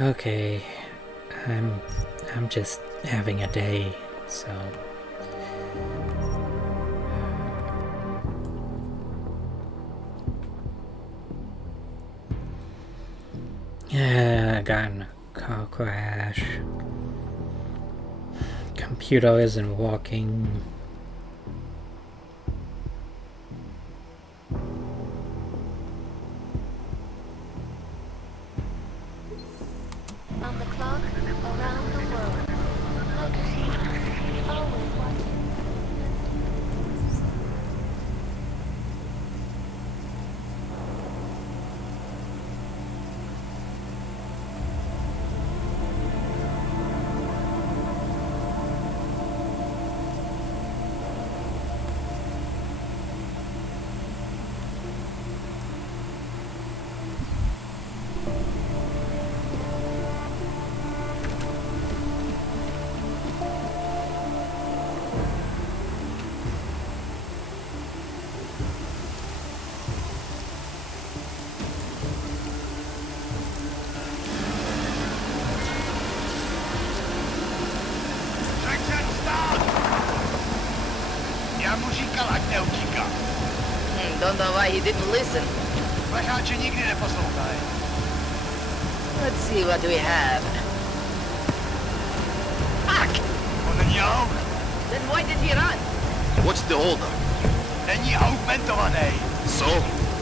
Okay, I'm I'm just having a day, so yeah, I got in a car crash. Computer isn't working. On the clock, around the world. Legacy, always watching. Don't know why he didn't listen. Let's see what we have. Fuck! Then why did he run? What's the holdup? So?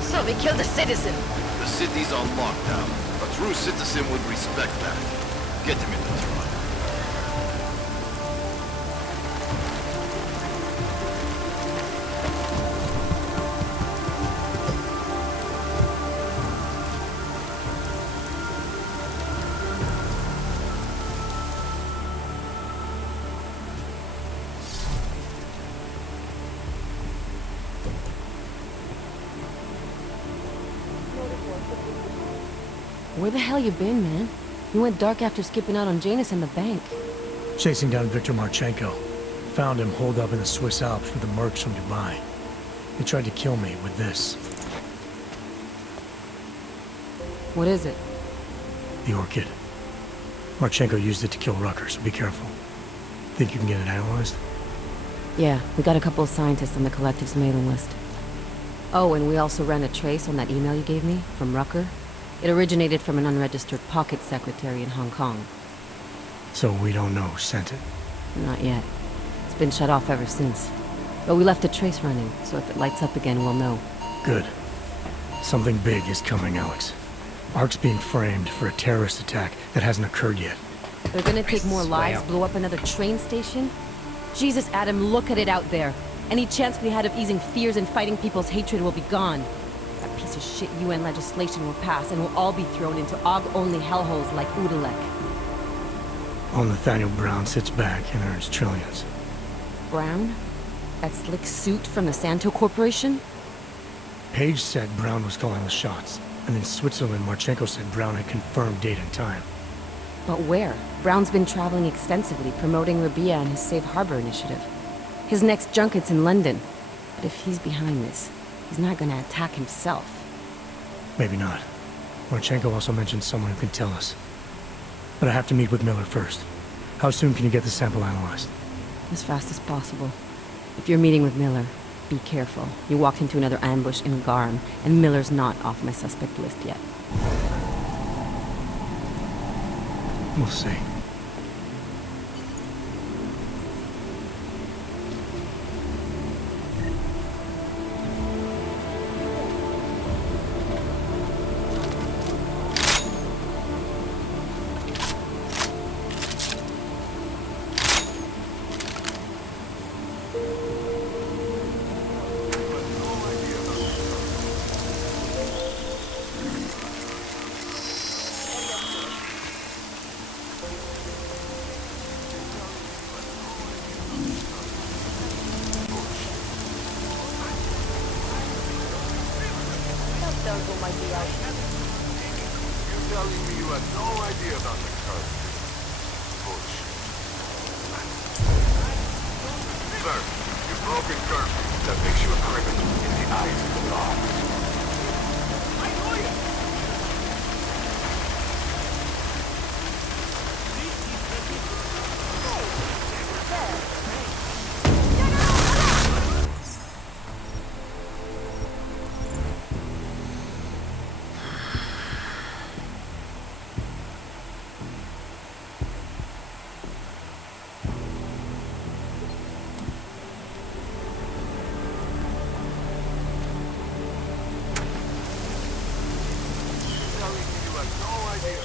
So we killed a citizen. The city's on lockdown. A true citizen would respect that. Get him in the truck. Where the hell you been, man? You went dark after skipping out on Janus and the bank. Chasing down Viktor Marchenko. Found him holed up in the Swiss Alps with the mercs from Dubai. They tried to kill me with this. What is it? The orchid. Marchenko used it to kill Rucker, so be careful. Think you can get it analyzed? Yeah, we got a couple of scientists on the collective's mailing list. Oh, and we also ran a trace on that email you gave me, from Rucker. It originated from an unregistered pocket secretary in Hong Kong. So we don't know who sent it? Not yet. It's been shut off ever since. But we left a trace running, so if it lights up again, we'll know. Good. Something big is coming, Alex. Ark's being framed for a terrorist attack that hasn't occurred yet. They're gonna take more lives, blow up another train station? Jesus, Adam, look at it out there. Any chance we had of easing fears and fighting people's hatred will be gone. That piece of shit UN legislation will pass, and we'll all be thrown into AUG-only hellholes like Udalek. While Nathaniel Brown sits back and earns trillions. Brown? That slick suit from the Santo Corporation? Page said Brown was calling the shots, and in Switzerland, Marchenko said Brown had confirmed date and time. But where? Brown's been traveling extensively, promoting Rabia and his Safe Harbor initiative. His next junket's in London. But if he's behind this, he's not gonna attack himself. Maybe not. Marchenko also mentioned someone who can tell us. But I have to meet with Miller first. How soon can you get the sample analyzed? As fast as possible. If you're meeting with Miller, be careful. You walked into another ambush in Garm, and Miller's not off my suspect list yet. We'll see. Might be out. You telling me you had no idea about the curse? Bullshit. Sir, you've broken curfew. That makes you a criminal in the eyes of the law. I know you! telling me you have no idea.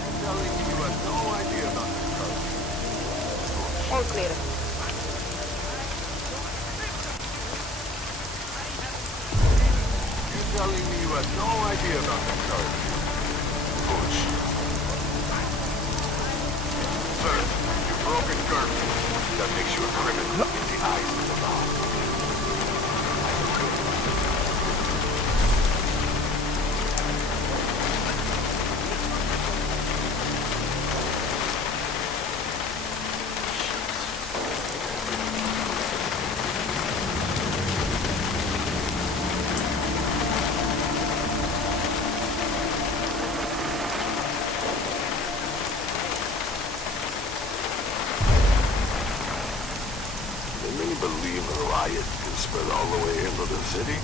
You're telling me you have no idea about this code. All clear. You're telling me you have no idea about this code. Push. Sir, you've broken curfew. That makes you a criminal in the eyes of the law. Can you believe a riot can spread all the way into the city?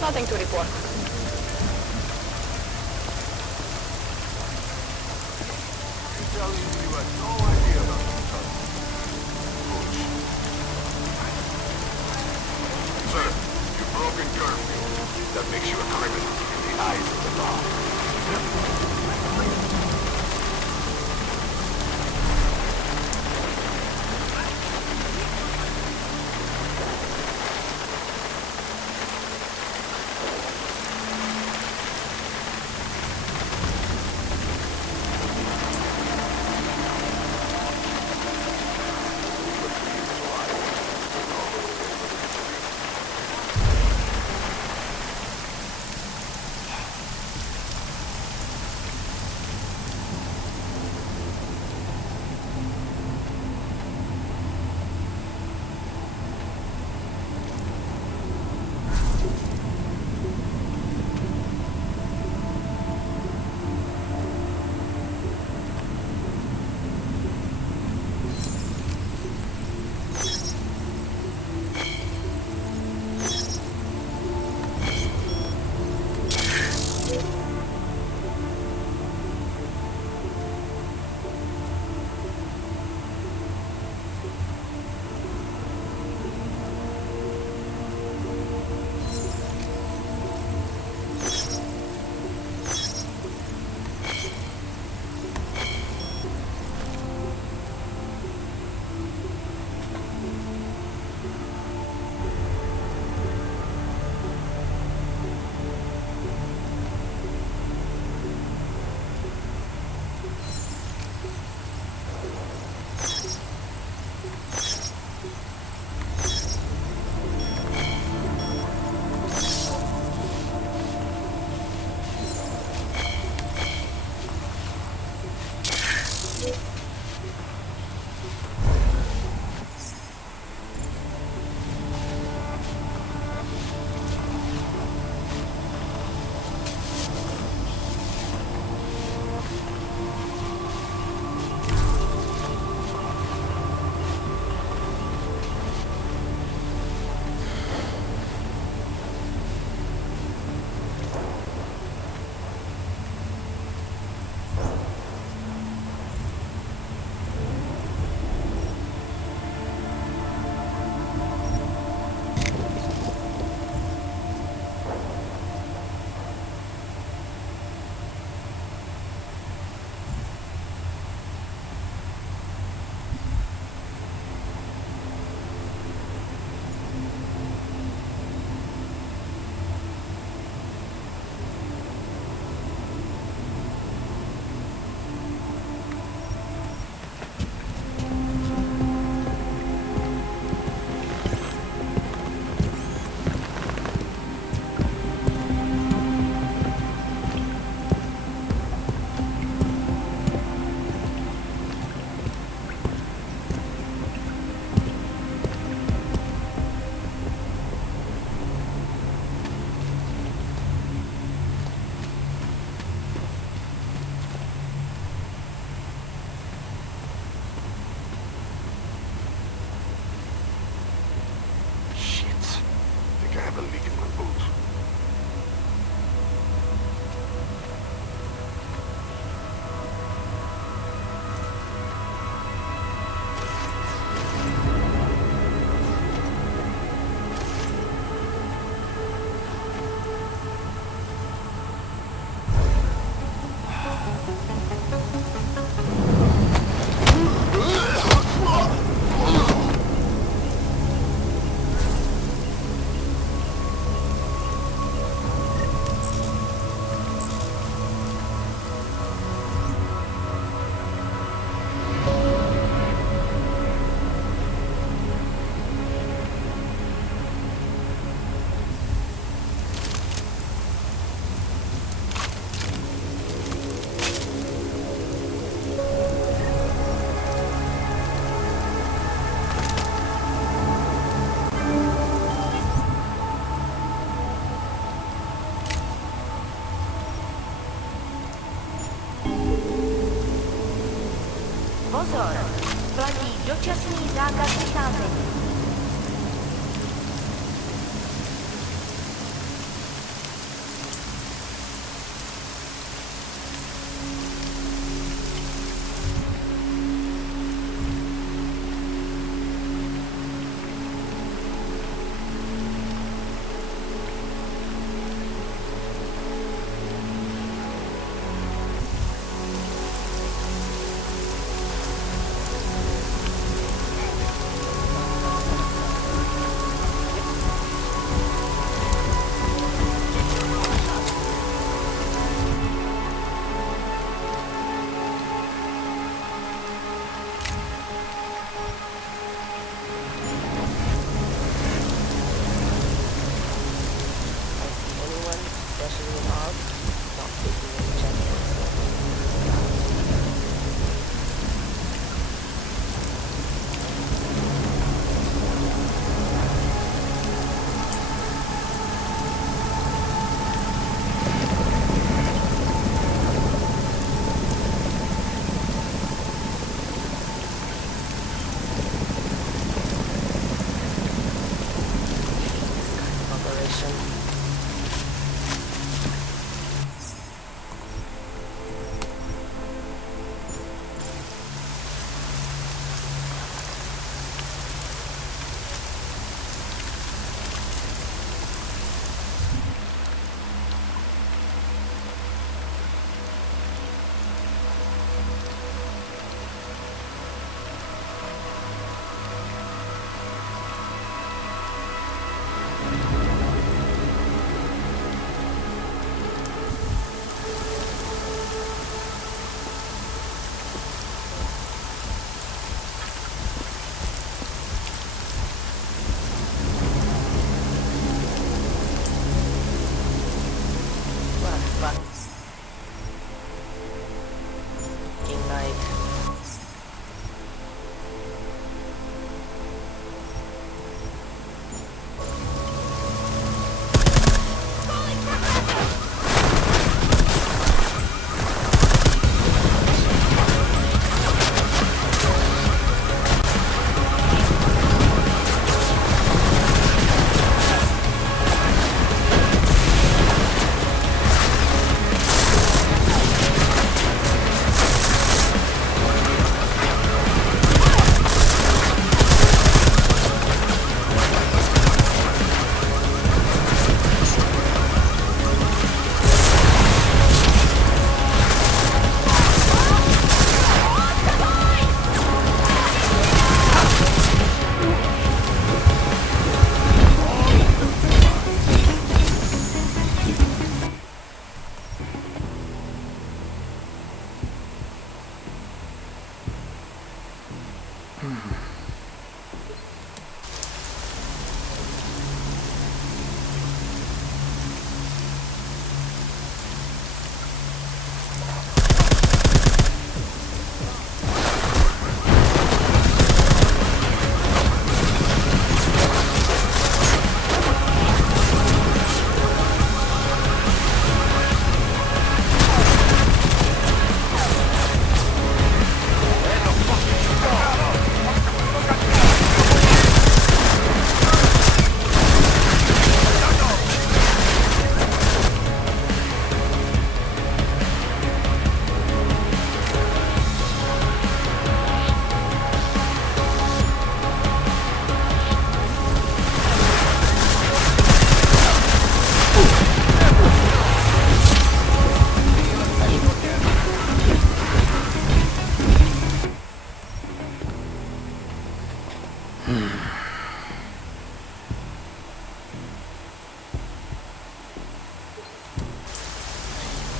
Nothing to report. You're telling me you have no idea about this code. Push. Sir, you've broken curfew. That makes you a criminal in the eyes of the law. Pozor, platí dočasný zákaz vycházení.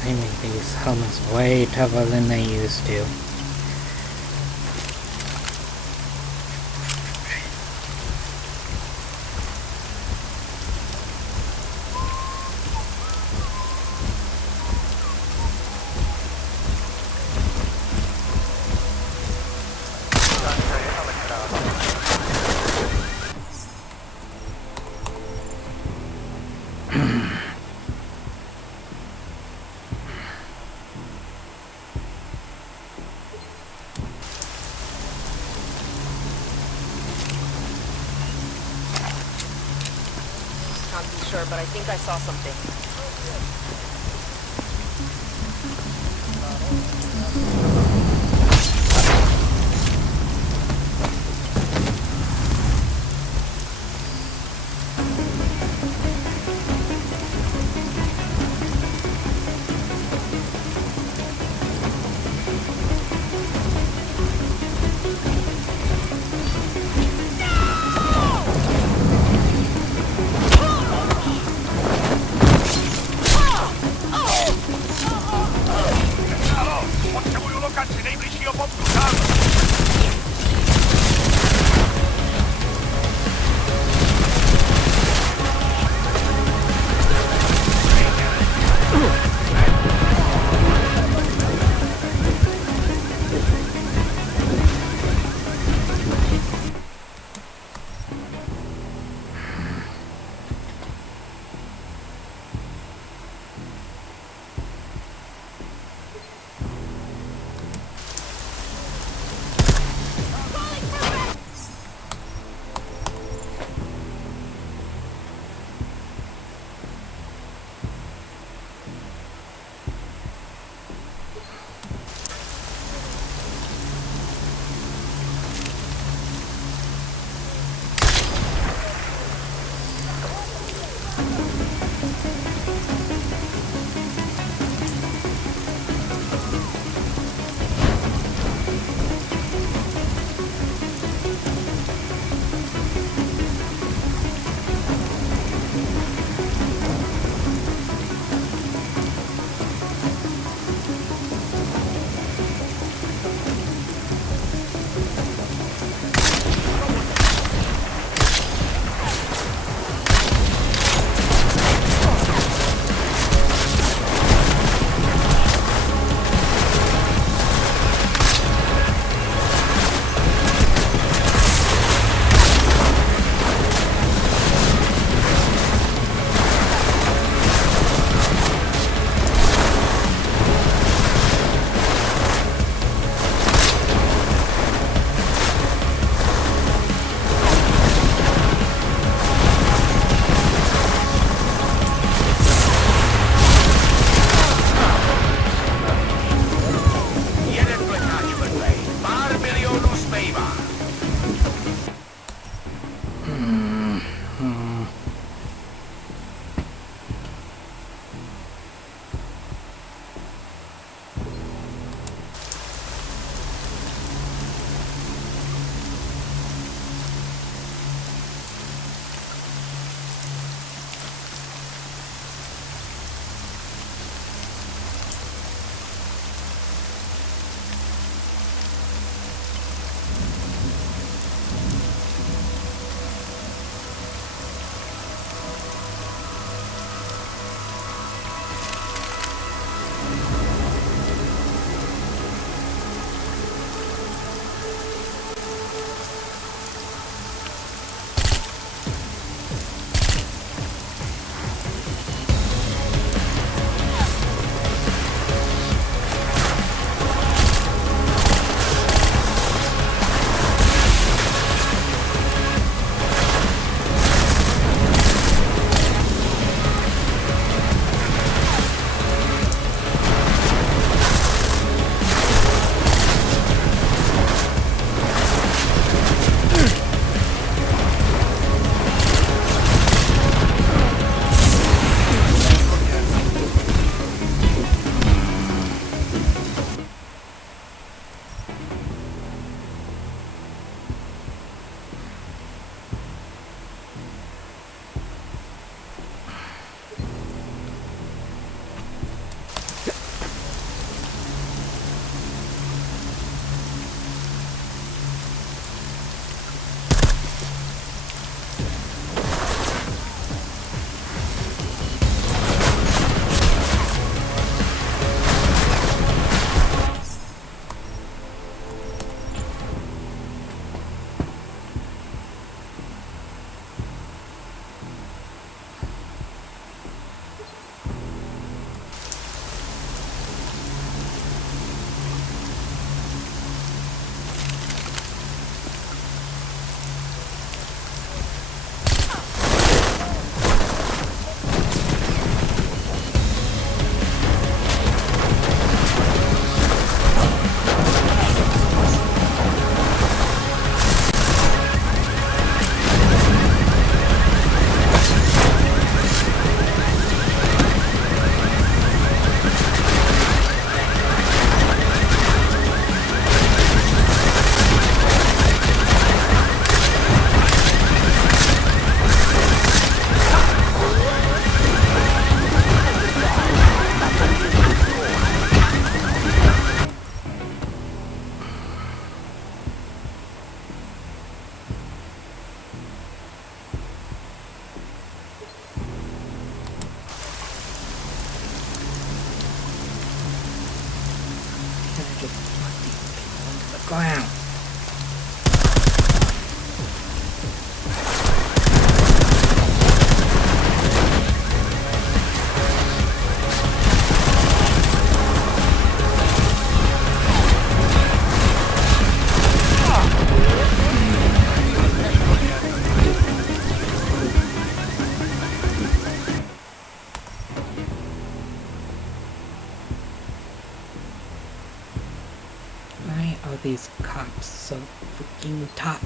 I make these helmets way tougher than they used to. Can't be sure, but I think I saw something. Wow. Why are these cops so freaking tough?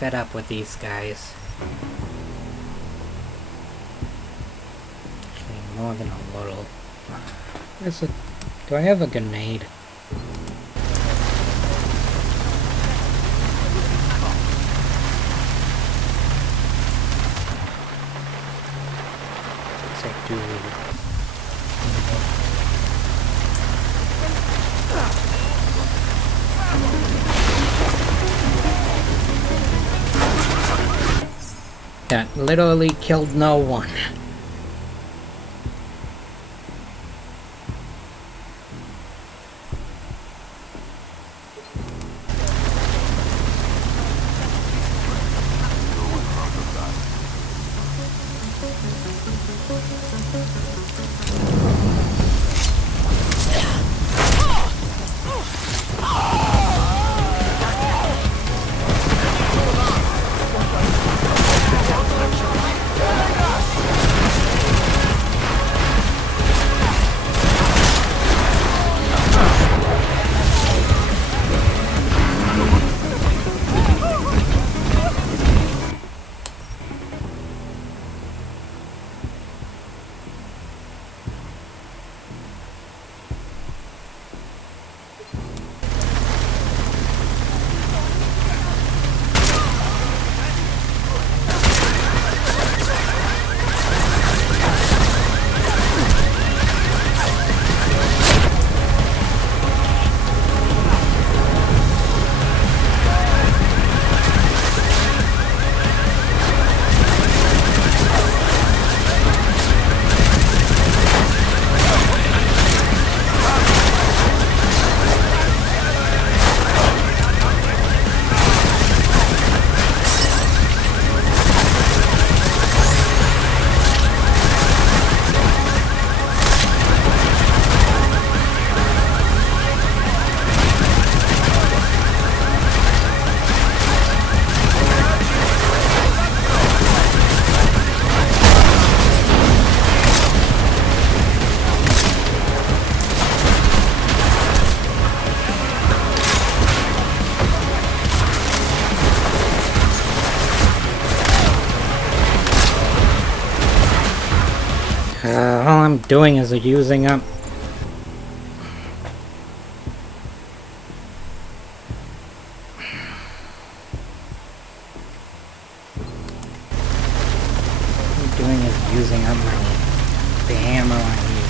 Fed up with these guys. Actually, more than a little. Do I have a grenade? Yes, I do. That literally killed no one. all I'm doing is using up. All I'm doing is using up the ammo I need.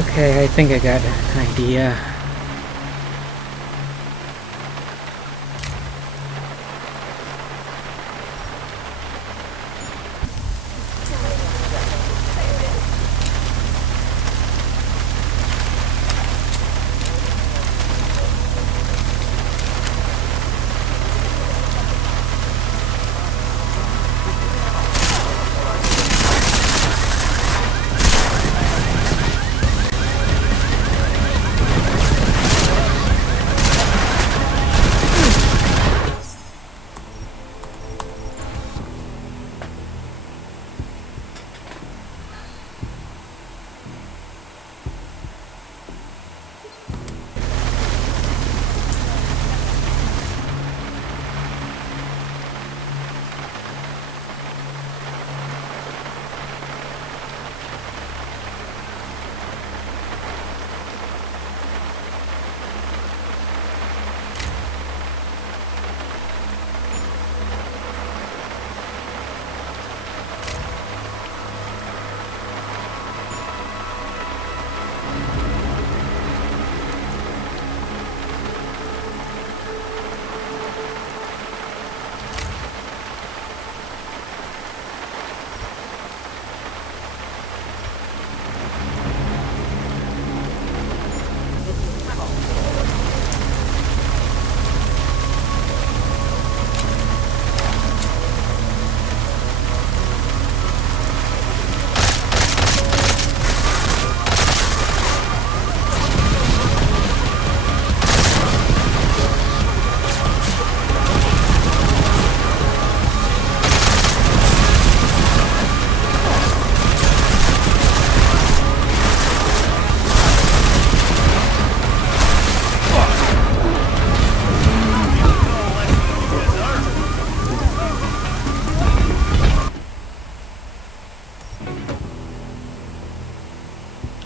Okay, I think I got an idea.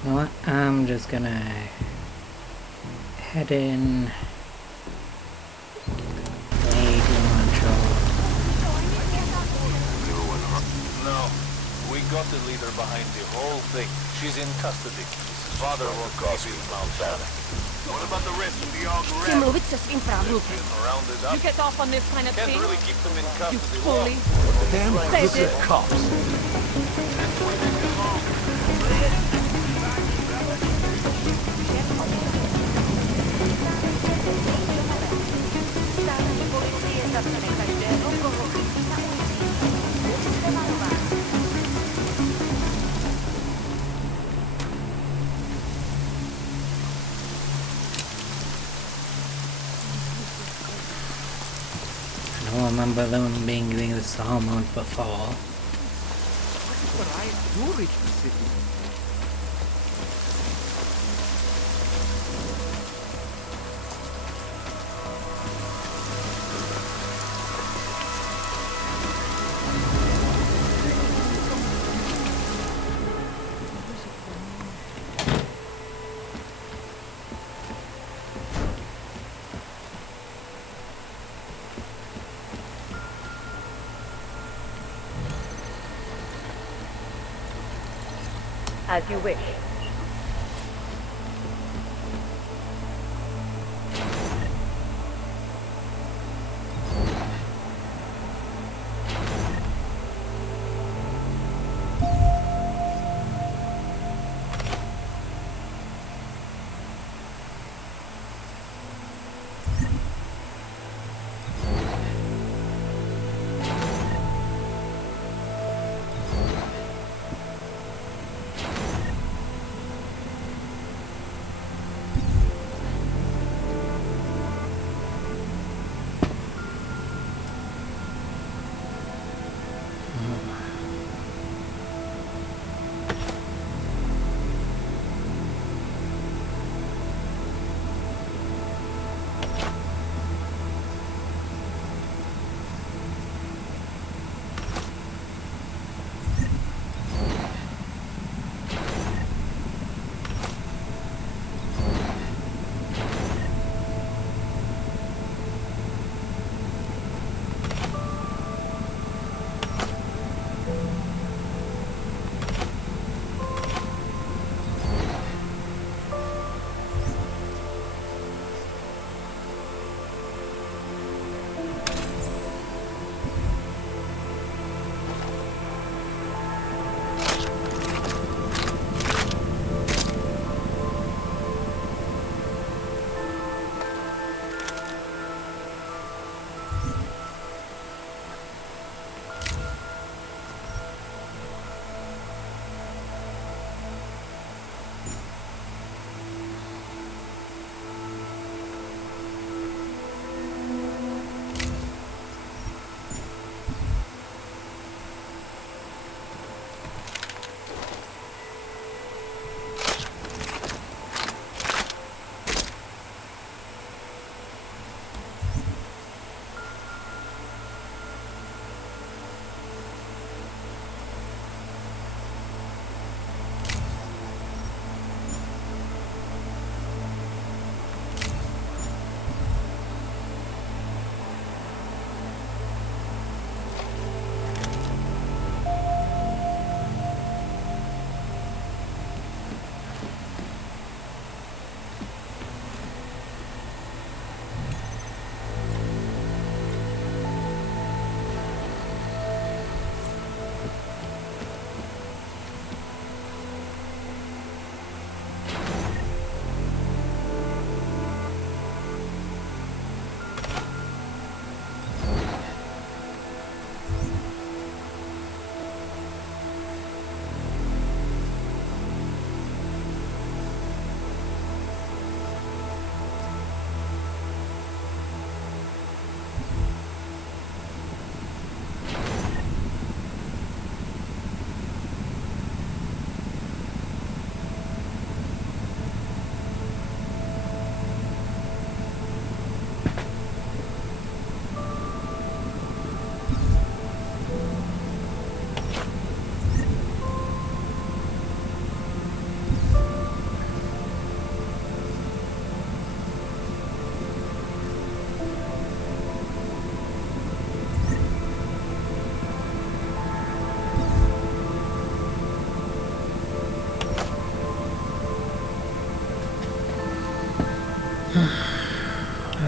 You know what? I'm just gonna head in. Maybe Montreal. No. We got the leader behind the whole thing. She's in custody. His father won't cause me Montana. What about the rest of the Все млыть со своим продуктом. rounded You up? get off on this kind of Can't thing? really keep them in You custody. fully Damn said it. cops. Stání policie zatkne každého, koho chytí na ulici. Buďte varováni. I don't remember them being doing this amount before. What I do reach the city? As you wish.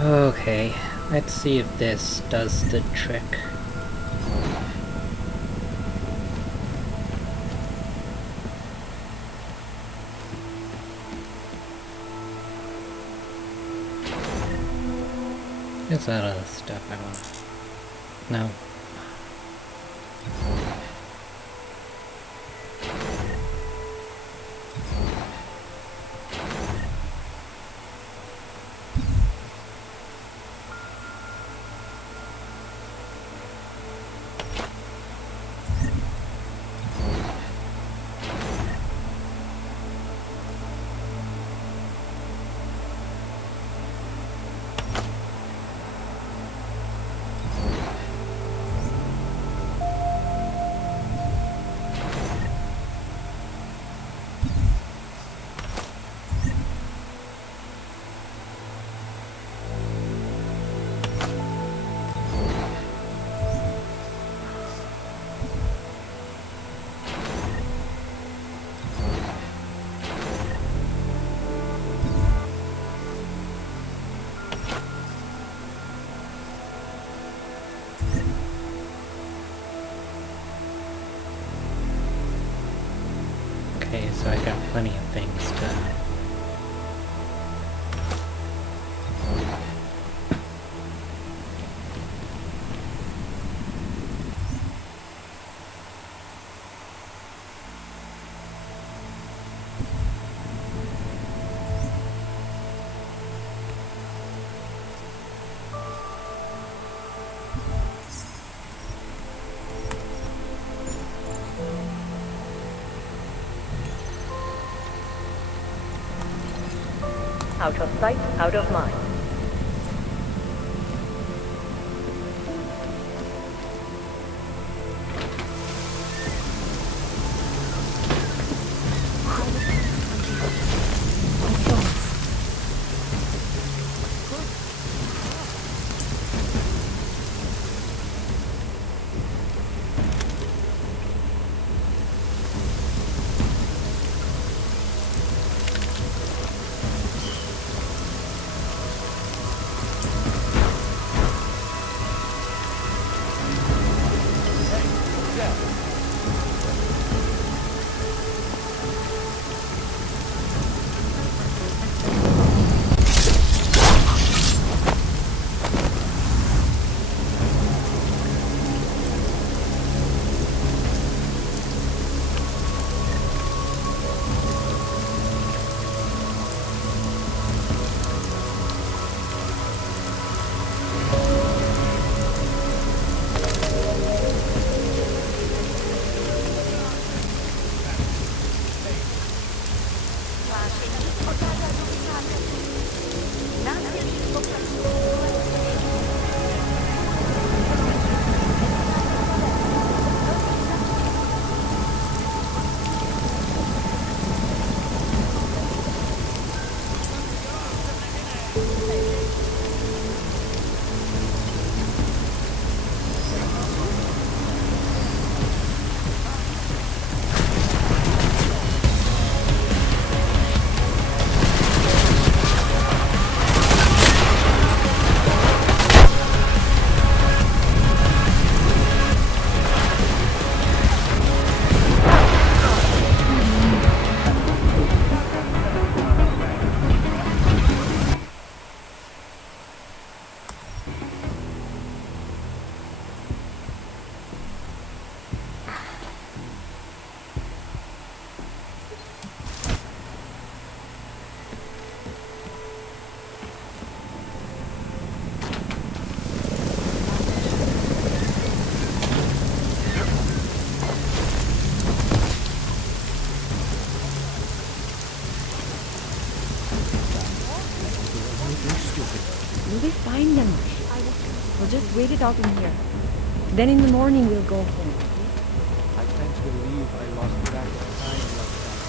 Okay, let's see if this does the trick. Is that other stuff I want? No. plenty of things to... Out of sight, out of mind. Will we find them? We'll just wait it out in here. Then in the morning we'll go home. I tend to believe I lost track of time last time.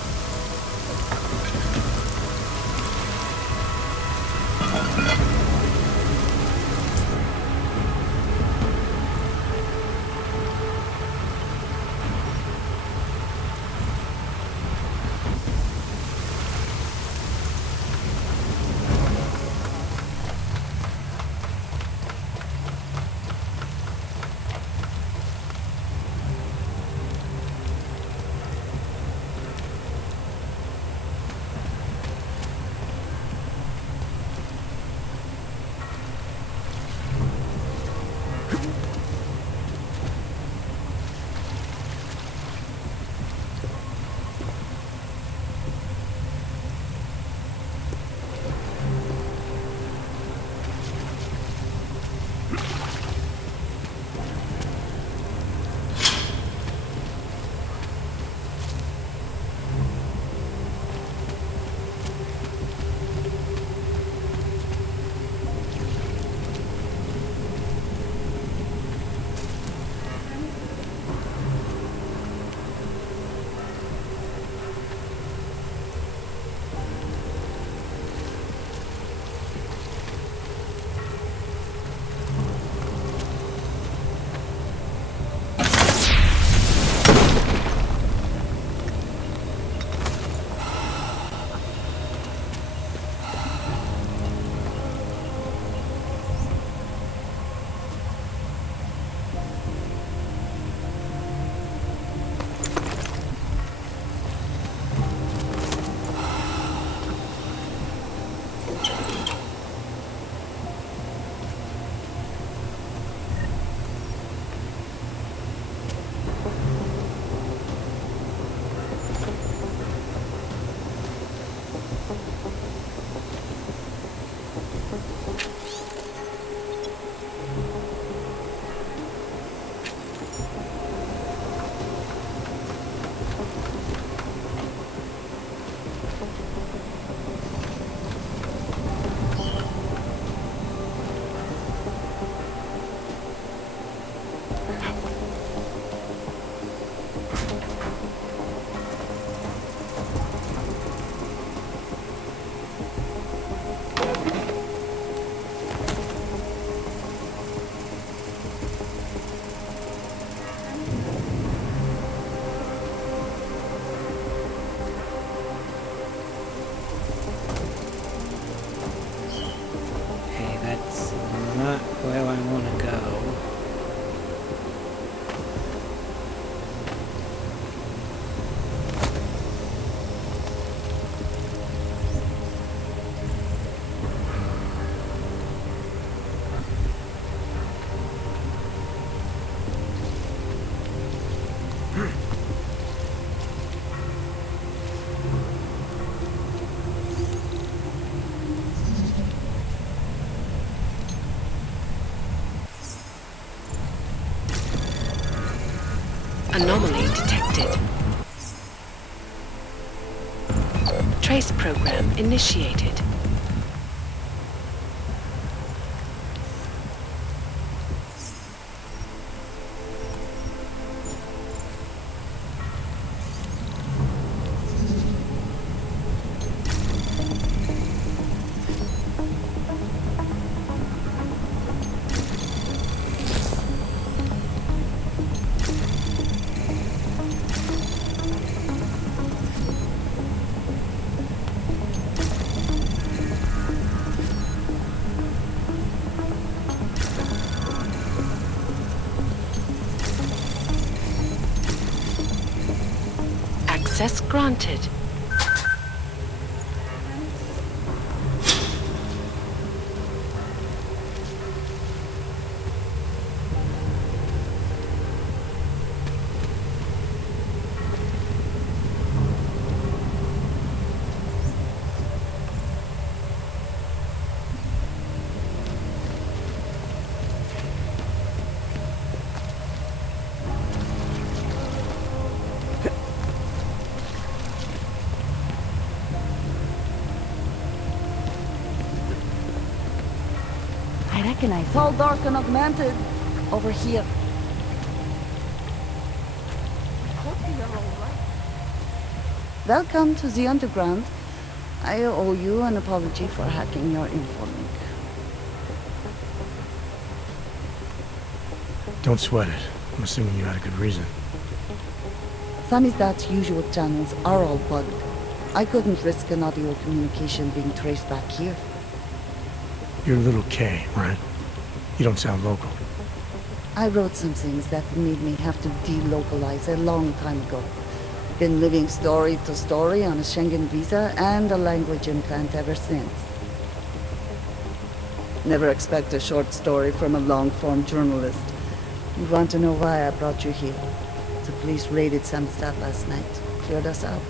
where I want to go. Anomaly detected. Trace program initiated. Access granted. I recognize It's all dark and augmented over here. Hope you're all right. Welcome to the underground. I owe you an apology for hacking your info link. Don't sweat it. I'm assuming you had a good reason. Samizdat's usual channels are all bugged. I couldn't risk an audio communication being traced back here. You're little K, right? You don't sound local. I wrote some things that made me have to delocalize a long time ago. Been living story to story on a Schengen visa and a language implant ever since. Never expect a short story from a long-form journalist. You want to know why I brought you here? The police raided Samizdat last night. Cleared us out.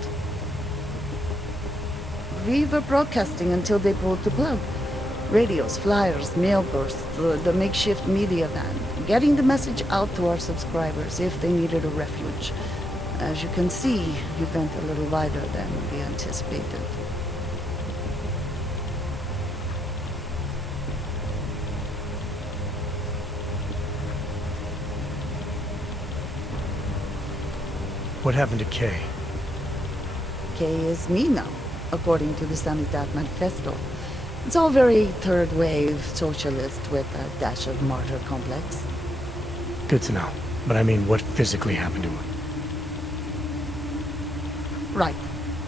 We were broadcasting until they pulled the plug. Radios, flyers, mail bursts, the makeshift media van. Getting the message out to our subscribers if they needed a refuge. As you can see, we went a little wider than we anticipated. What happened to Kay? Kay is me now, according to the Samizdat Manifesto. It's all very third-wave socialist with a dash of martyr complex. Good to know. But I mean, what physically happened to him? Right.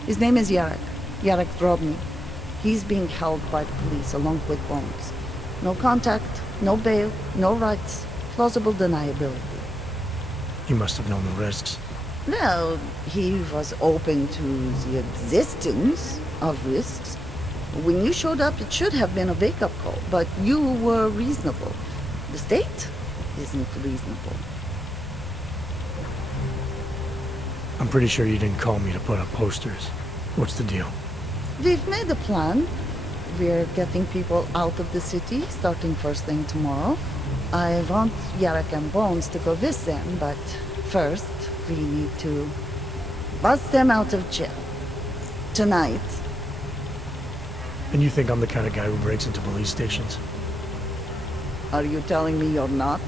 His name is Yarek. Yarek Drobny. He's being held by the police along with Bones. No contact, no bail, no rights. Plausible deniability. He must have known the risks. Well, he was open to the existence of risks. When you showed up, it should have been a wake-up call, but you were reasonable. The state isn't reasonable. I'm pretty sure you didn't call me to put up posters. What's the deal? We've made a plan. We're getting people out of the city, starting first thing tomorrow. I want Yarek and Bones to go with them, but first, we need to bust them out of jail. Tonight. And you think I'm the kind of guy who breaks into police stations? Are you telling me you're not?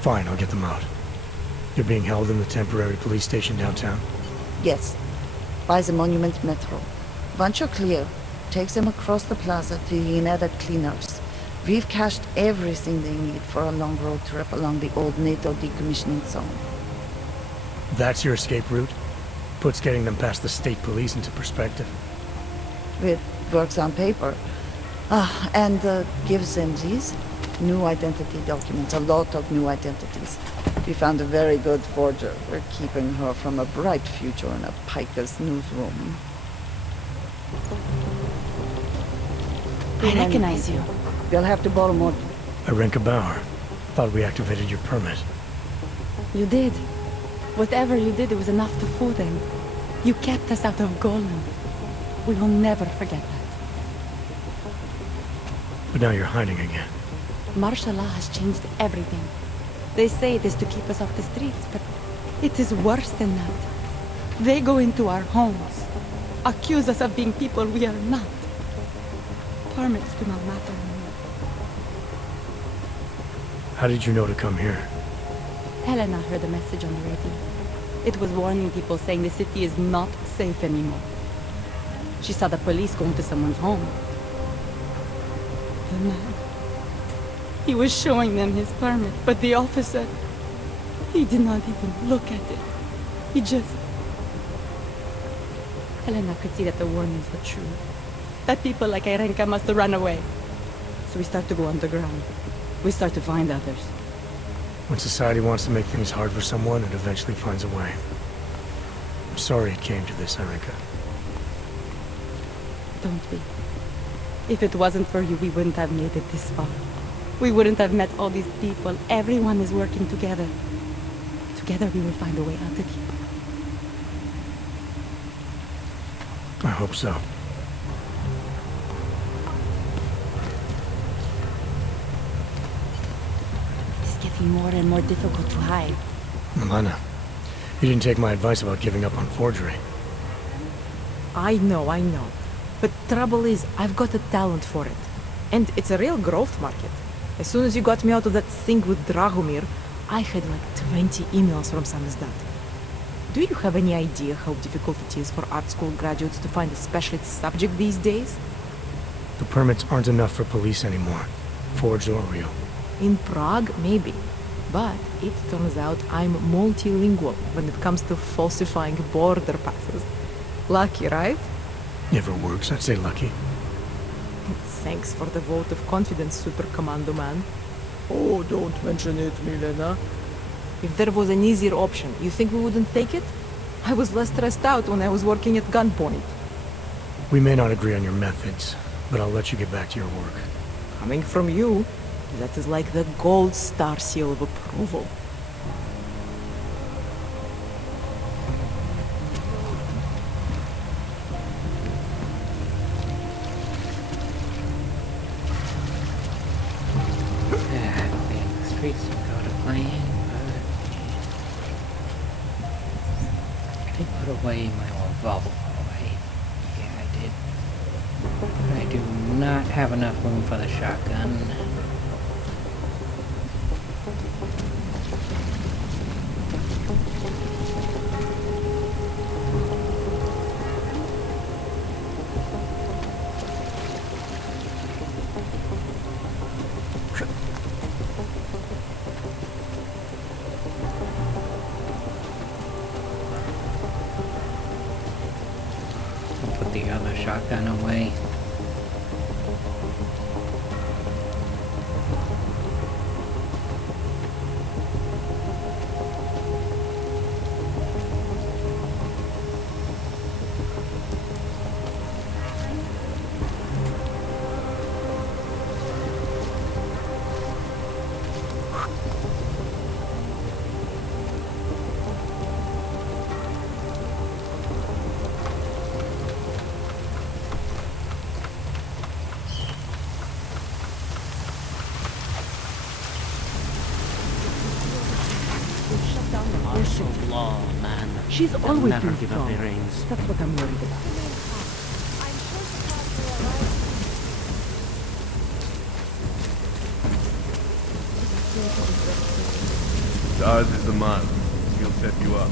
Fine, I'll get them out. You're being held in the temporary police station downtown? Yes. By the Monument Metro. Once you're clear, takes them across the plaza to the Ineda cleaners. We've cached everything they need for a long road trip along the old NATO decommissioning zone. That's your escape route? Puts getting them past the state police into perspective. It works on paper. And gives them these new identity documents, a lot of new identities. We found a very good forger. We're keeping her from a bright future in a piker's newsroom. I recognize you. You'll have to borrow more. Irenka Bauer. Thought we activated your permit. You did. Whatever you did, it was enough to fool them. You kept us out of Golem. We will never forget that. But now you're hiding again. Martial law has changed everything. They say it is to keep us off the streets, but it is worse than that. They go into our homes, accuse us of being people we are not. Permits do not matter anymore. How did you know to come here? Helena heard a message on the radio. It was warning people, saying the city is not safe anymore. She saw the police going to someone's home. The man. He was showing them his permit, but the officer, he did not even look at it. He just... Helena could see that the warnings were true. That people like Irenka must run away. So we start to go underground. We start to find others. When society wants to make things hard for someone, it eventually finds a way. I'm sorry it came to this, Irenka. Don't be. If it wasn't for you, we wouldn't have made it this far. We wouldn't have met all these people. Everyone is working together. Together we will find a way out of here. I hope so. It is getting more and more difficult to hide. Milena, you didn't take my advice about giving up on forgery. I know. But trouble is, I've got a talent for it. And it's a real growth market. As soon as you got me out of that thing with Dragomir, I had like 20 emails from Samizdat. Do you have any idea how difficult it is for art school graduates to find a specialist subject these days? The permits aren't enough for police anymore, forged or real. In Prague, maybe. But it turns out I'm multilingual when it comes to falsifying border passes. Lucky, right? If it works, I'd say lucky. Thanks for the vote of confidence, Super Commando Man. Oh, don't mention it, Milena. If there was an easier option, you think we wouldn't take it? I was less stressed out when I was working at gunpoint. We may not agree on your methods, but I'll let you get back to your work. Coming from you, that is like the gold star seal of approval. Streets to go to plan, but I did put away my old Volvo, right? Yeah, I did. But I do not have enough room for the shotgun. Put the other shotgun away. So long, man. She's They'll always never been give up strong. their rings. That's what I'm worried about. Daz is the man. He'll set you up.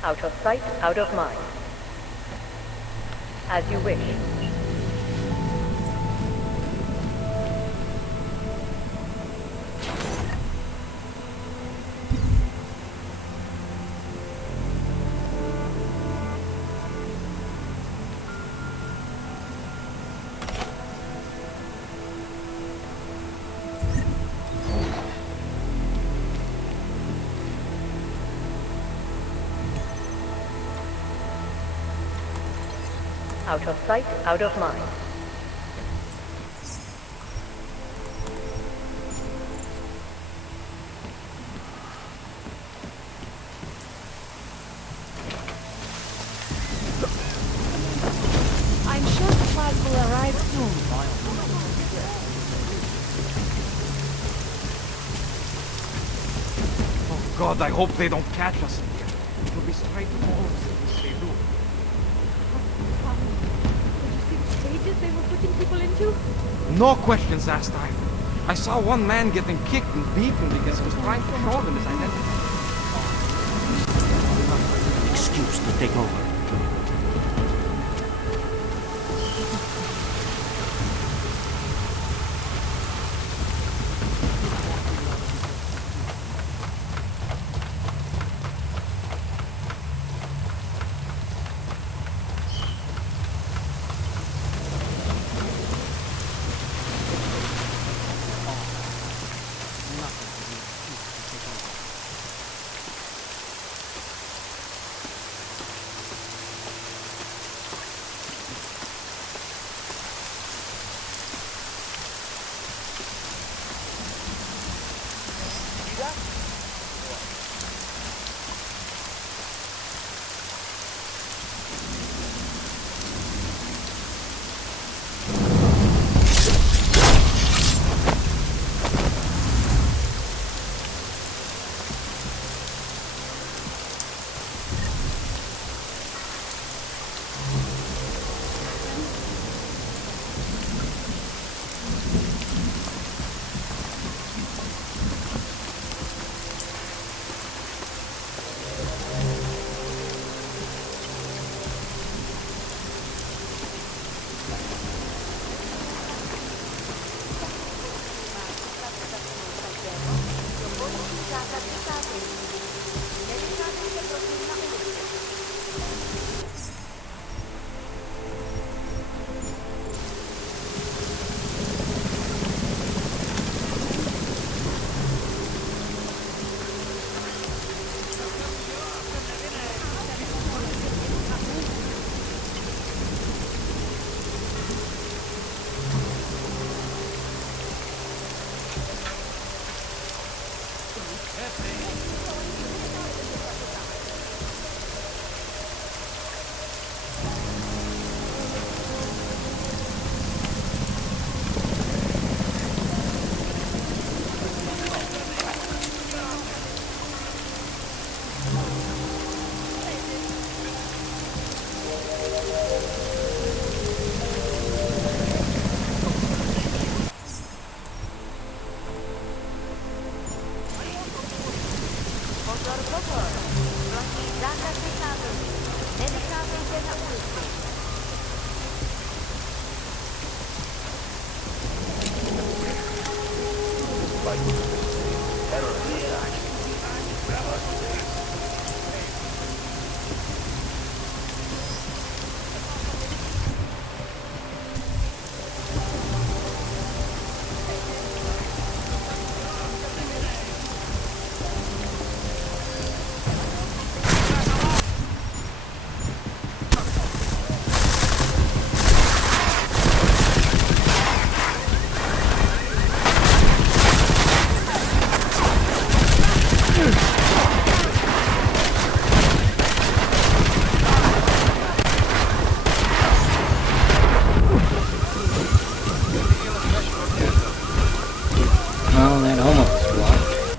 Out of sight, out of mind. As you wish. Out of sight, out of mind. I'm sure supplies will arrive soon. Oh God, I hope they don't catch us in here. It'll be straight to homes if they do. Cages they were putting people into? No questions asked either. I saw one man getting kicked and beaten because he was trying to show them his identity. Excuse to take over. Well, that almost worked.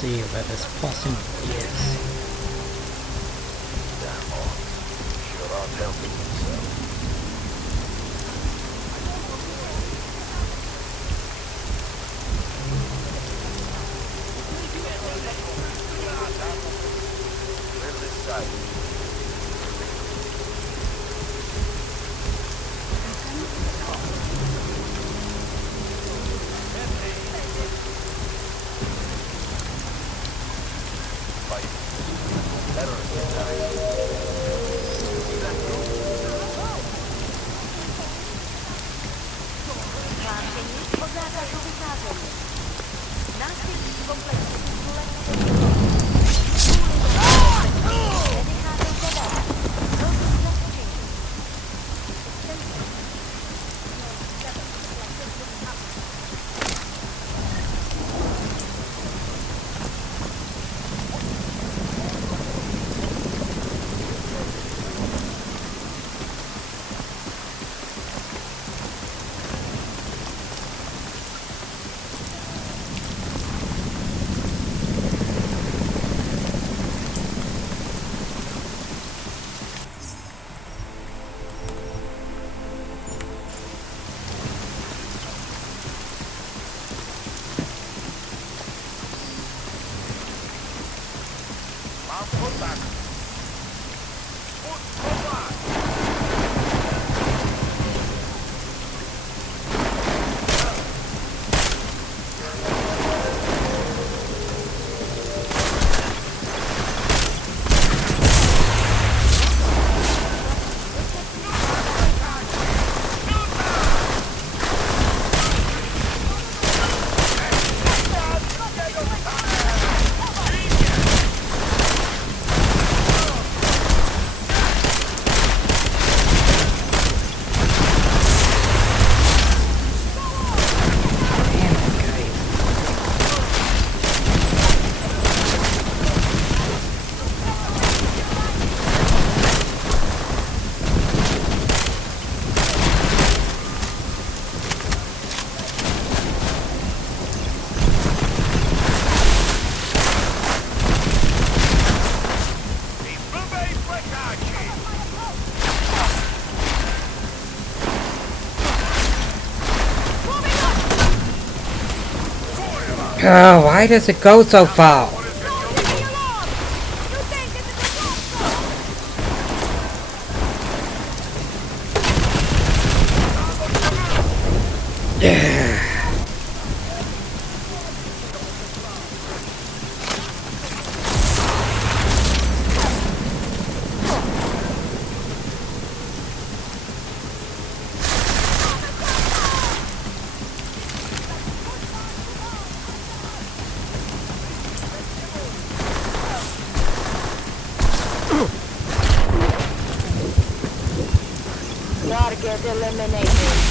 See where this possum is. Sure aren't helping themselves. Clear this side. Oh, why does it go so far? Target eliminated.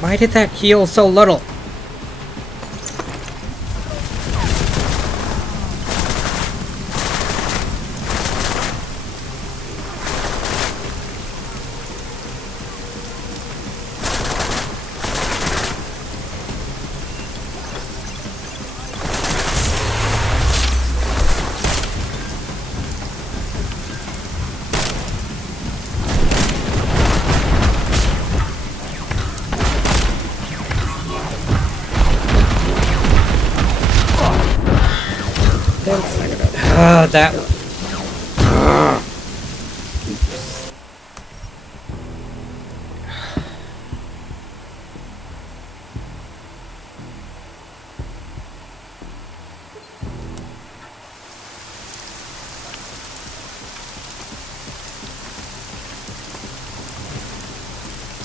Why did that heal so little? That.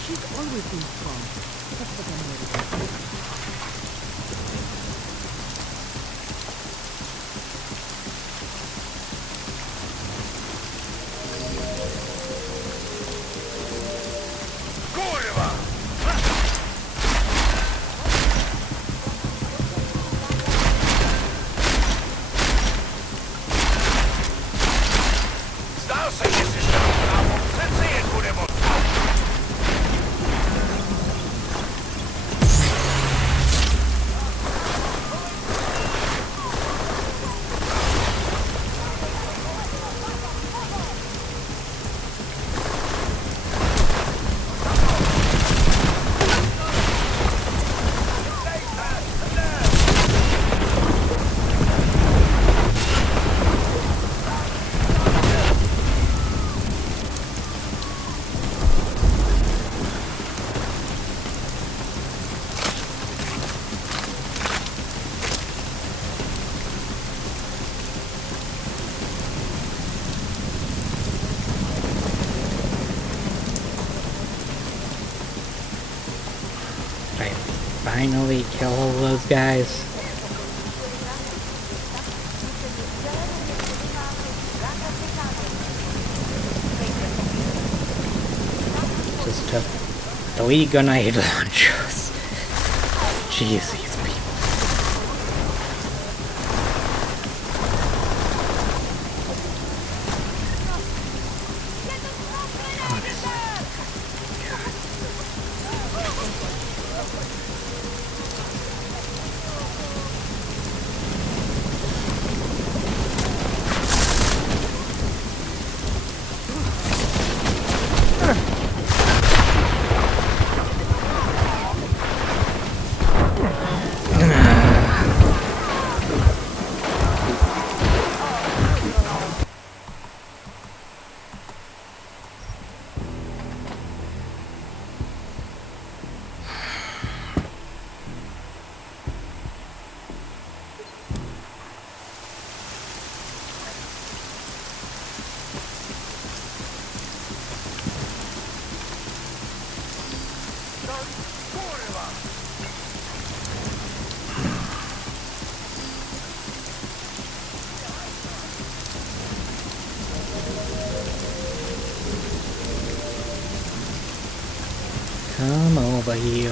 She's always been strong. That's what I'm worried about. Finally kill all those guys. Just took 3 grenade launchers. Jeez, these people. Come over here.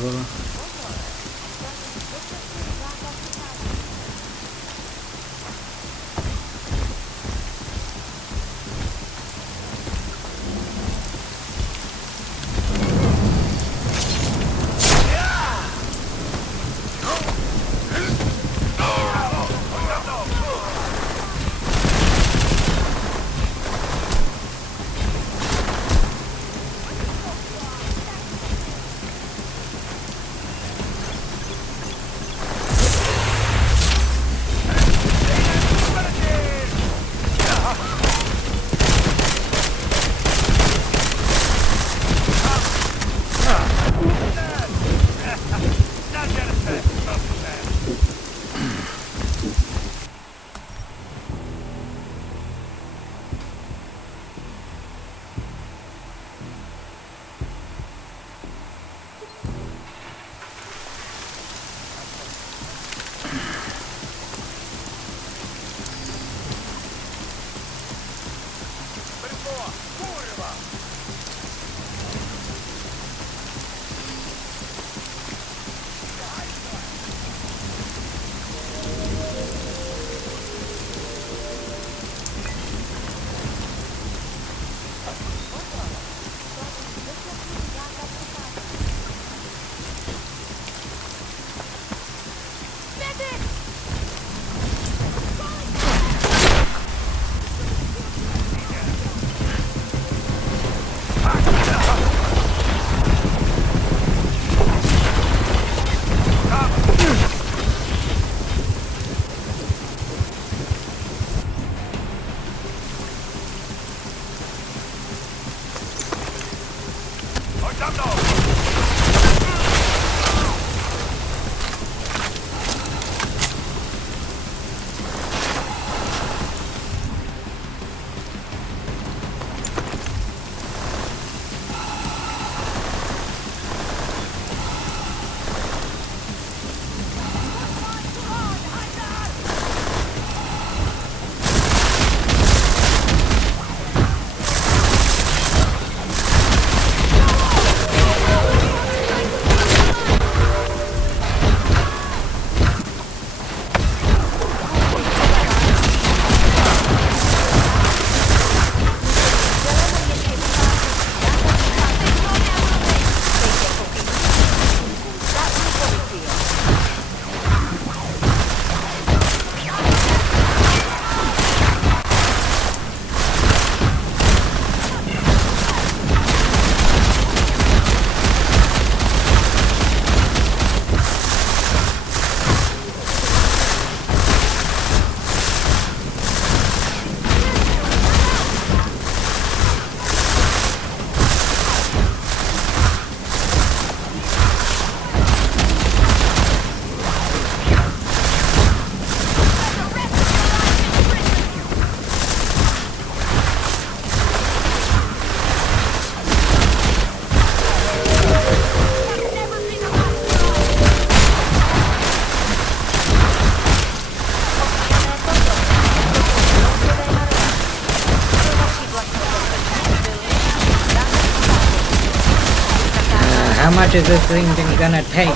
How much is this thing gonna take?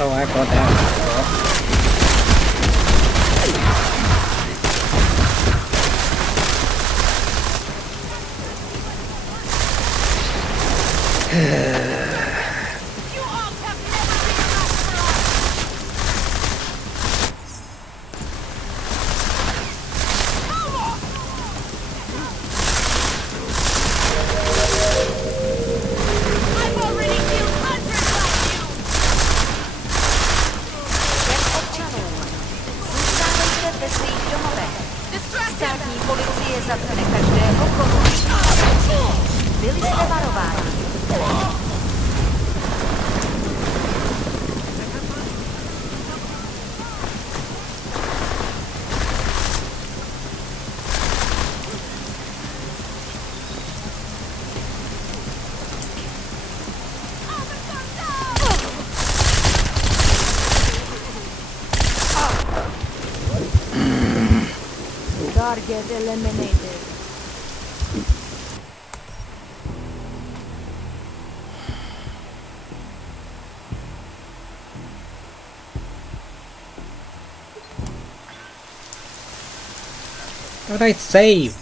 Oh, I got that. Státní policie zatkne každého, koho byli jste varováni. Target eliminated. But I saved.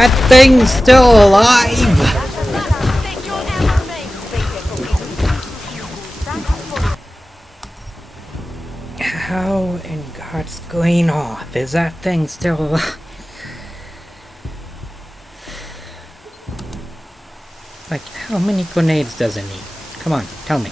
That thing's still alive! How in God's going off is that thing still alive? Like, how many grenades does it need? Come on, tell me.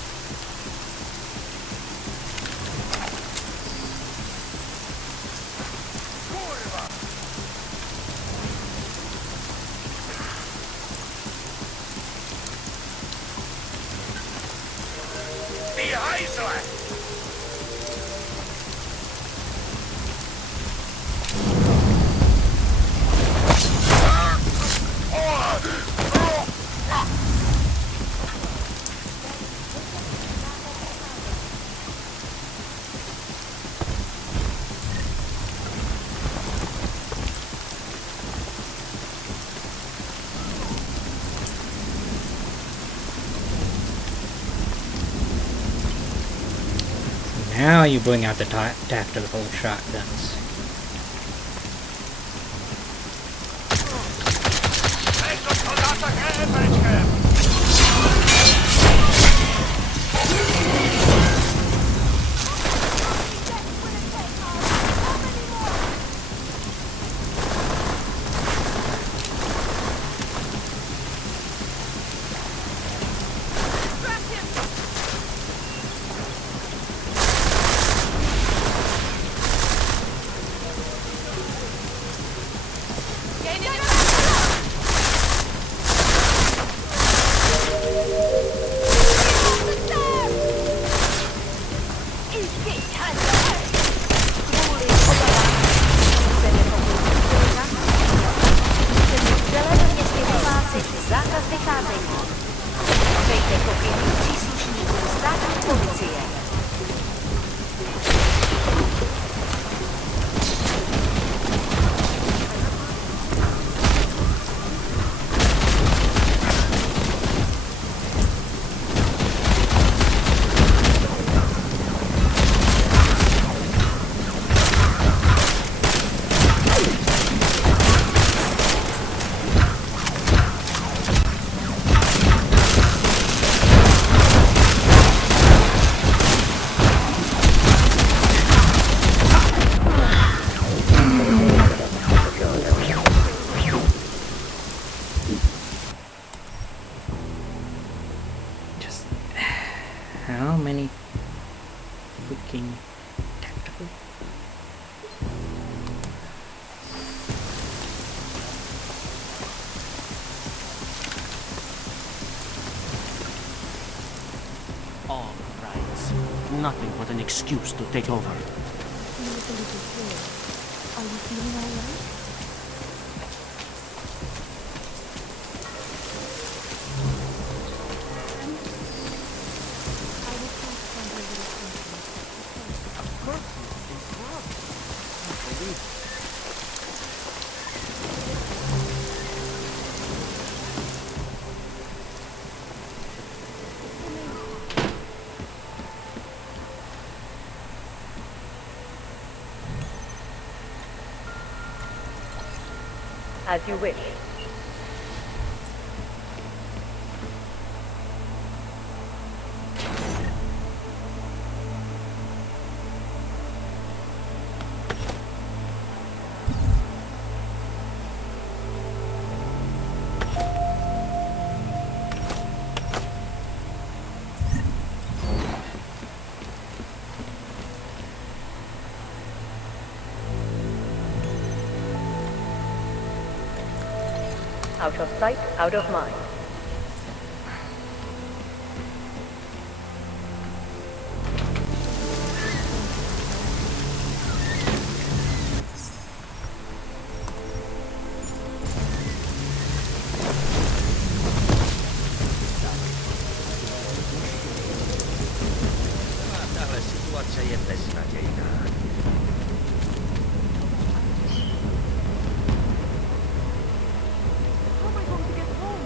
Now you bring out the tactical shotguns. wykazem. Przejdę po piwnicy słuszników stać policję. How many freaking tactical? All right. Nothing but an excuse to take over. You look a little pale. Are you feeling all right? I will try to find a little something. Of course you've been proud. I believe it. As you wish. Out of sight, out of mind. Tale sytuacja jest beznadziejna. How am I going to get home?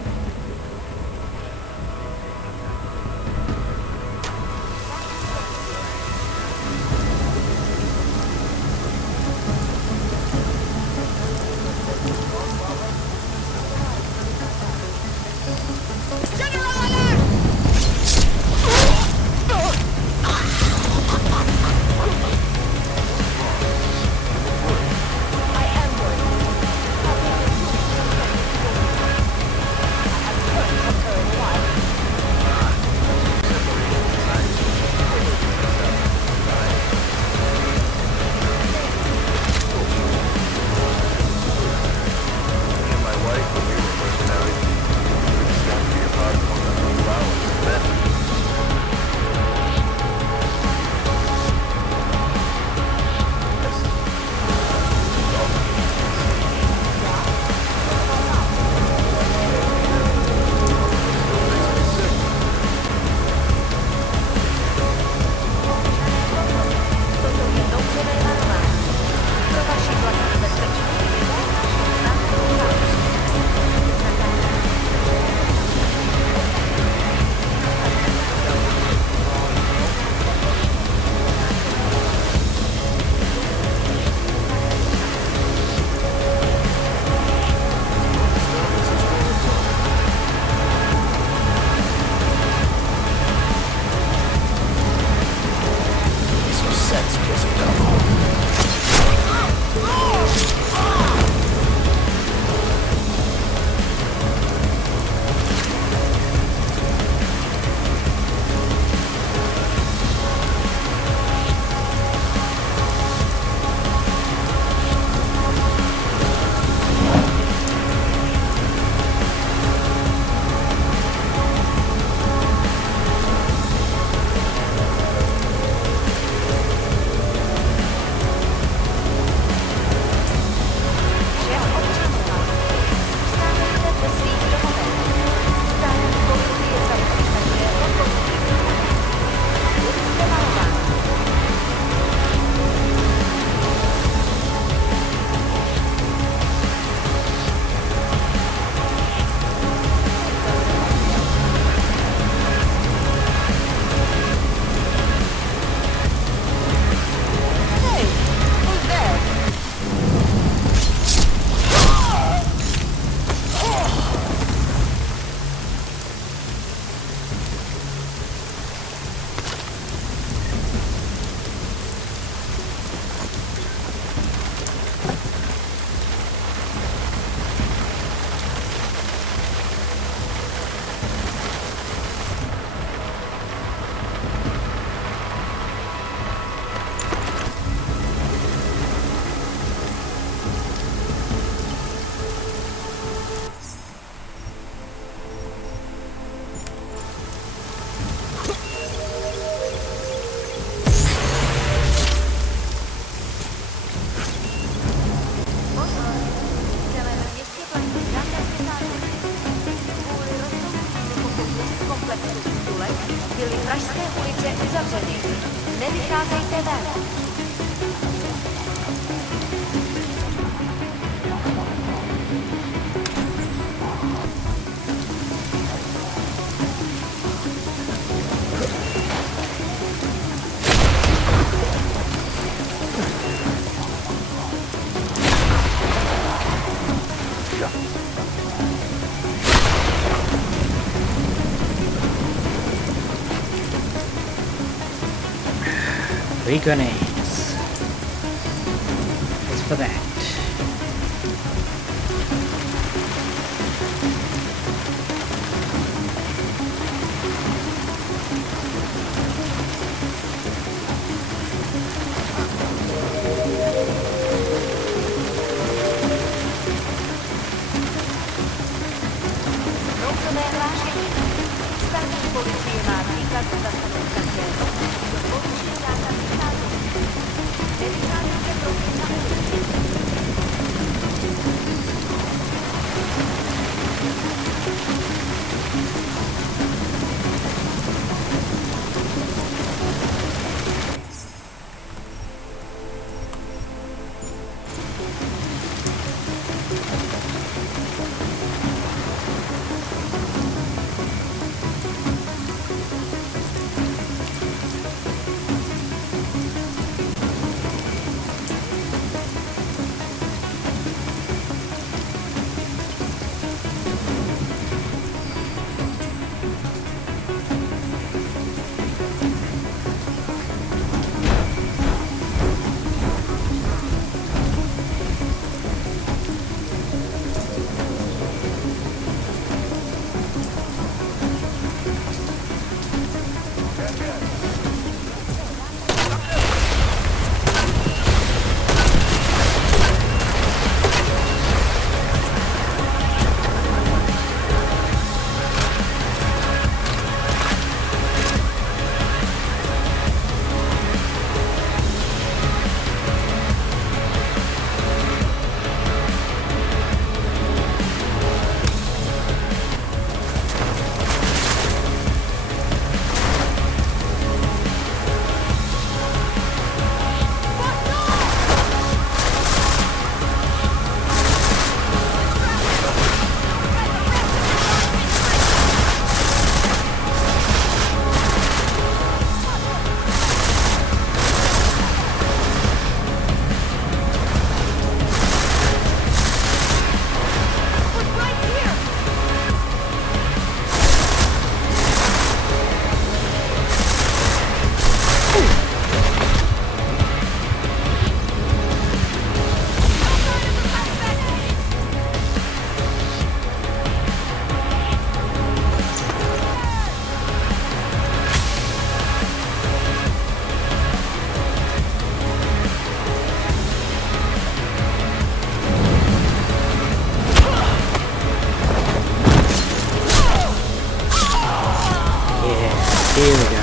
byly pražské ulice uzavřeny. Nevycházejte ven. Three grenades. What's for that? Nouzové hlášení. Státní policie má příkaz zastavit každého. Porušil zákaz vycházení. Nevycházejte prosím na ulici. Here we go.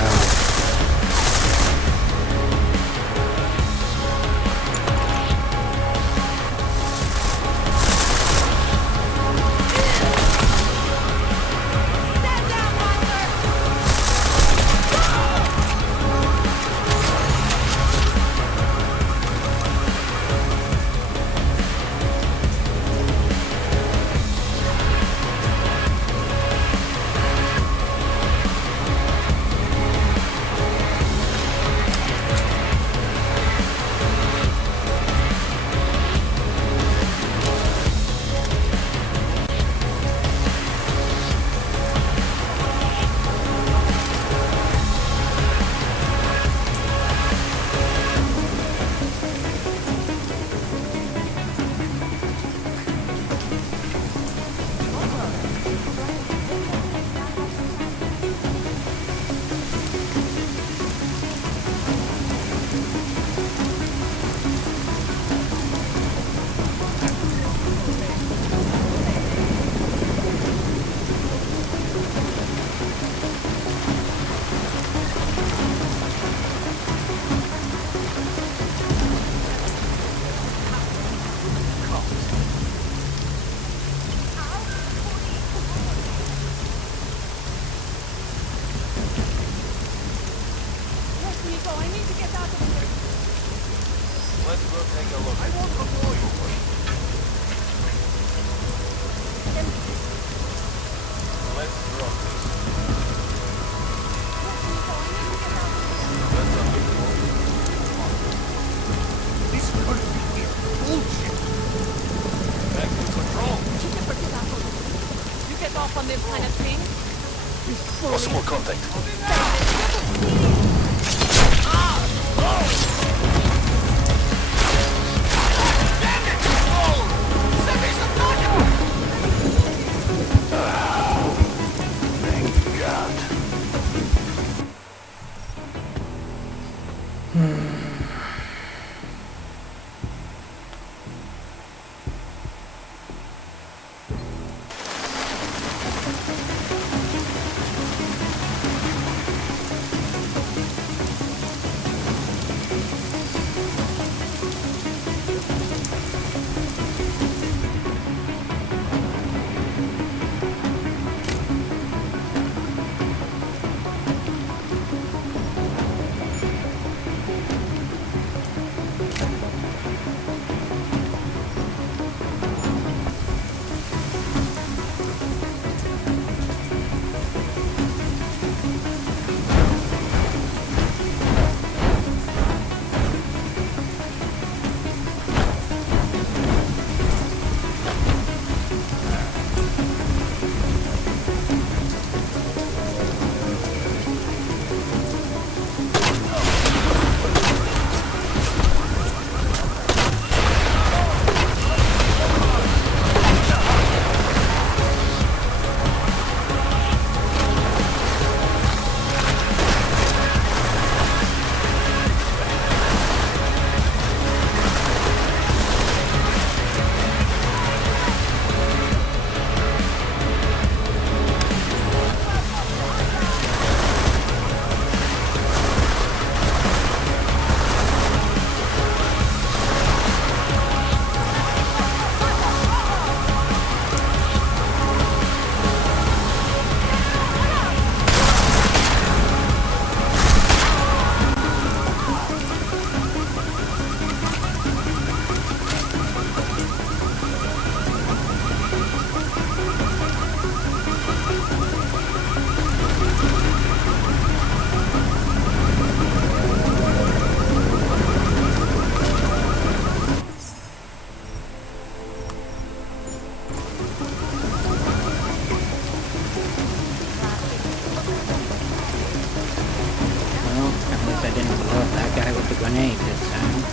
Let's go take a look. I want to know you. Let's drop this. That's under This could be bullshit. back to control. You get off on them kind of thing? Possible contact. Thank God. grenade this time.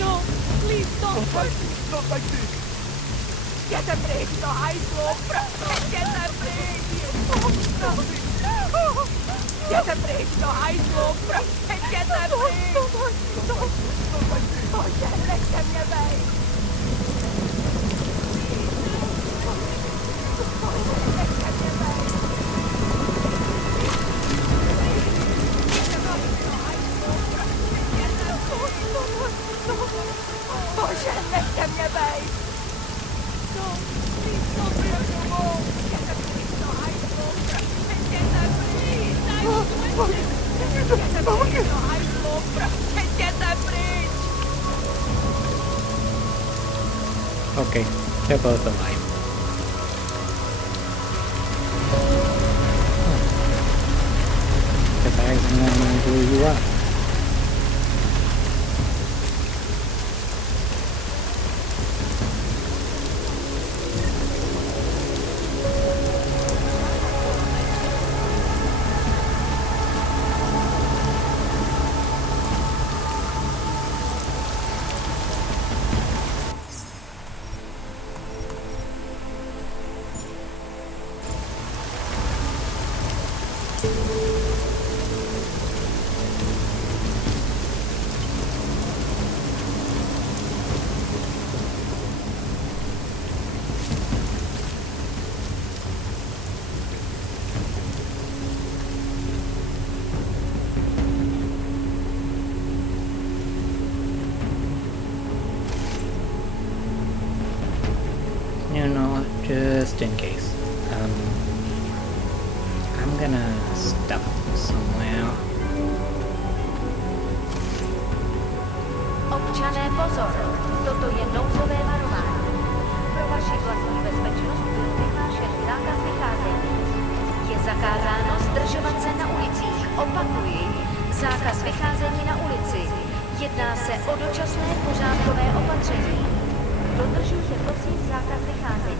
No, please don't hurt me. Not like this. Get a break, no, I go. Get a break. Get a break, no, I go. Get a break. Oh, yeah, let them get away. Oh, yeah, let them get away. No, please don't break the wall. Get a break, no, I go. Get a break. Get a break, no, I go. Get a break. Okay, they're both alive. blew you up. You know, just in case. I'm gonna stuff it somewhere. Občané, pozor! Toto je nouzové varování. Pro vaši vlastní bezpečnost byl vyhlášen zákaz vycházení. Je zakázáno zdržovat se na ulicích. Opakuji, zákaz vycházení na ulici. Jedná se o dočasné pořádkové opatření. Dodržujte prosím zákaz vycházení.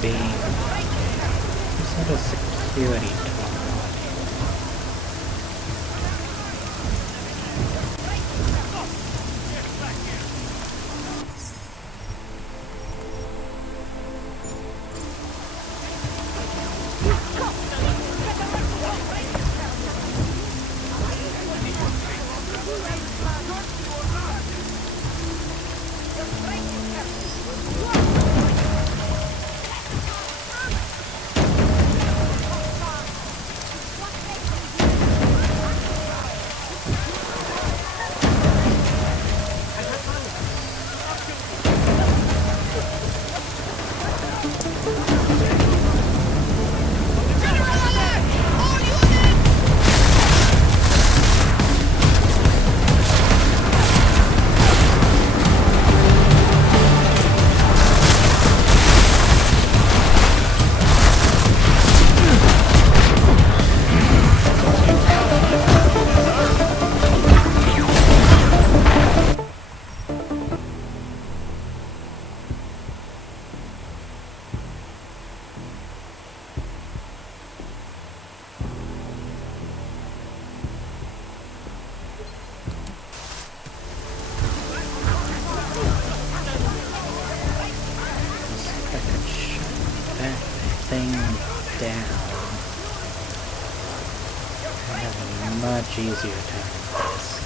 Being sort of security talk. I have a much easier time with this.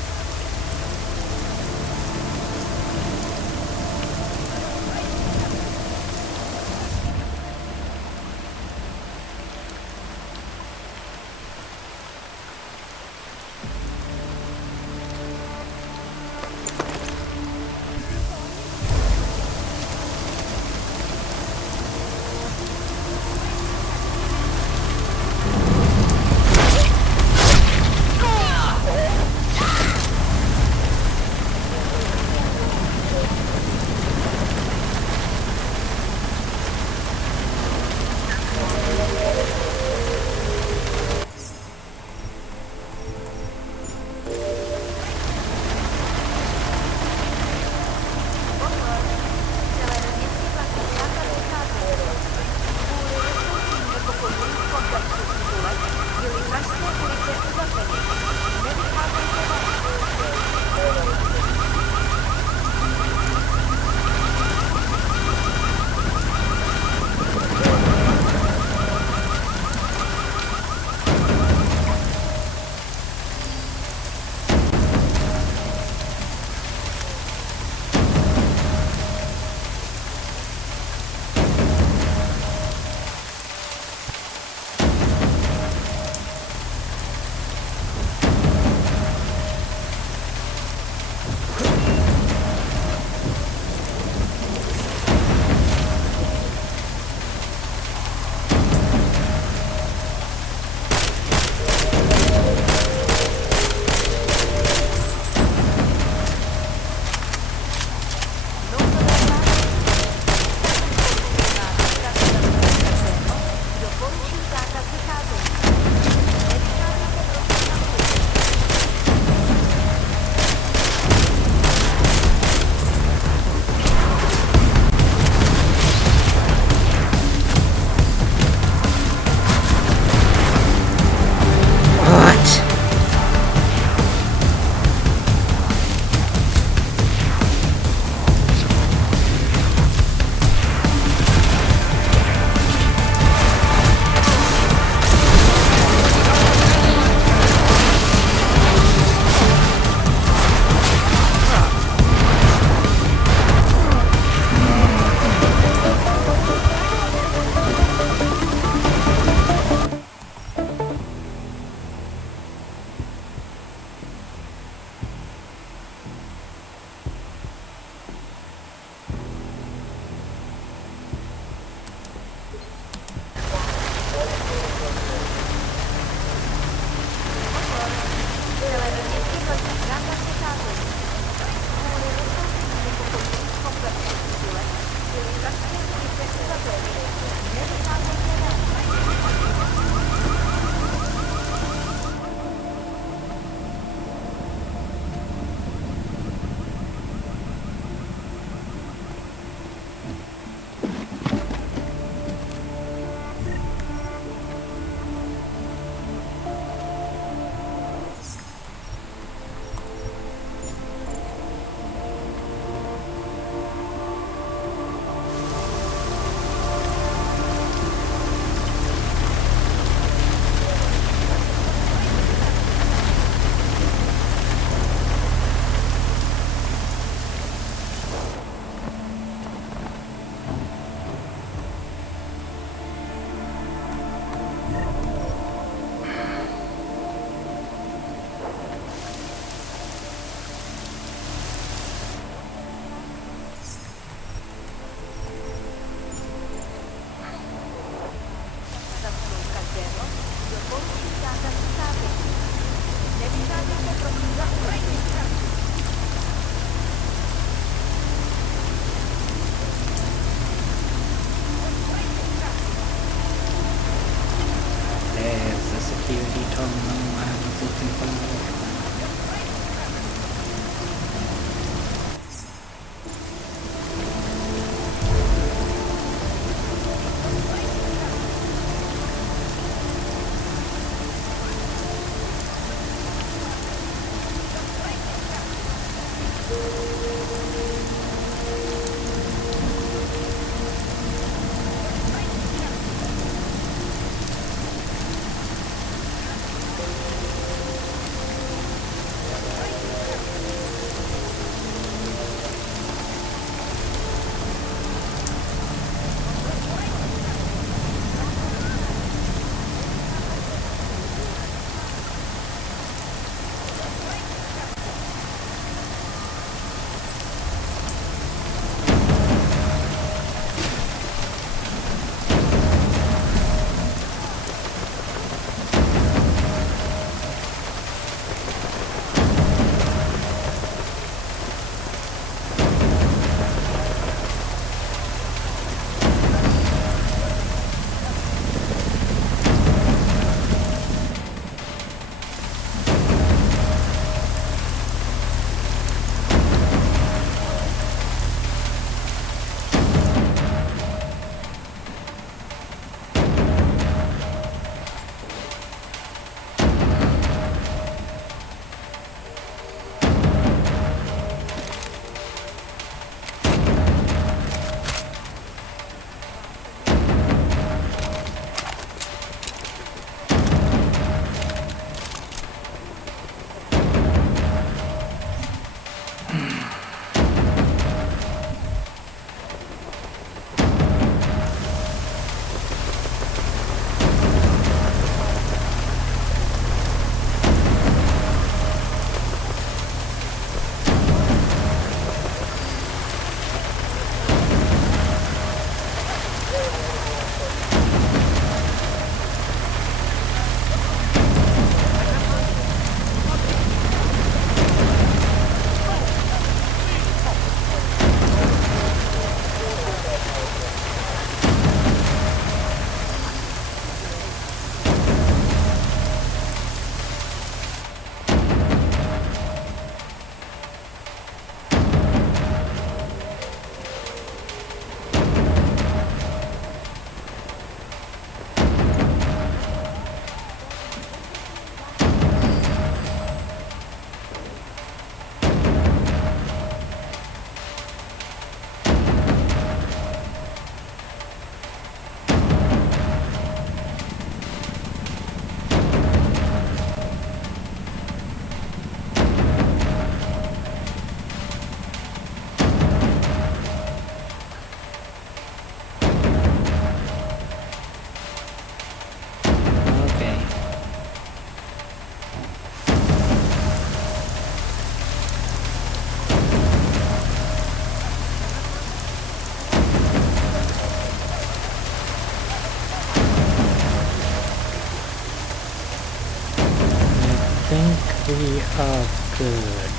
think we are good.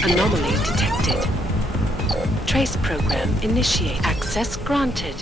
Anomaly detected. Trace program initiate. Access granted.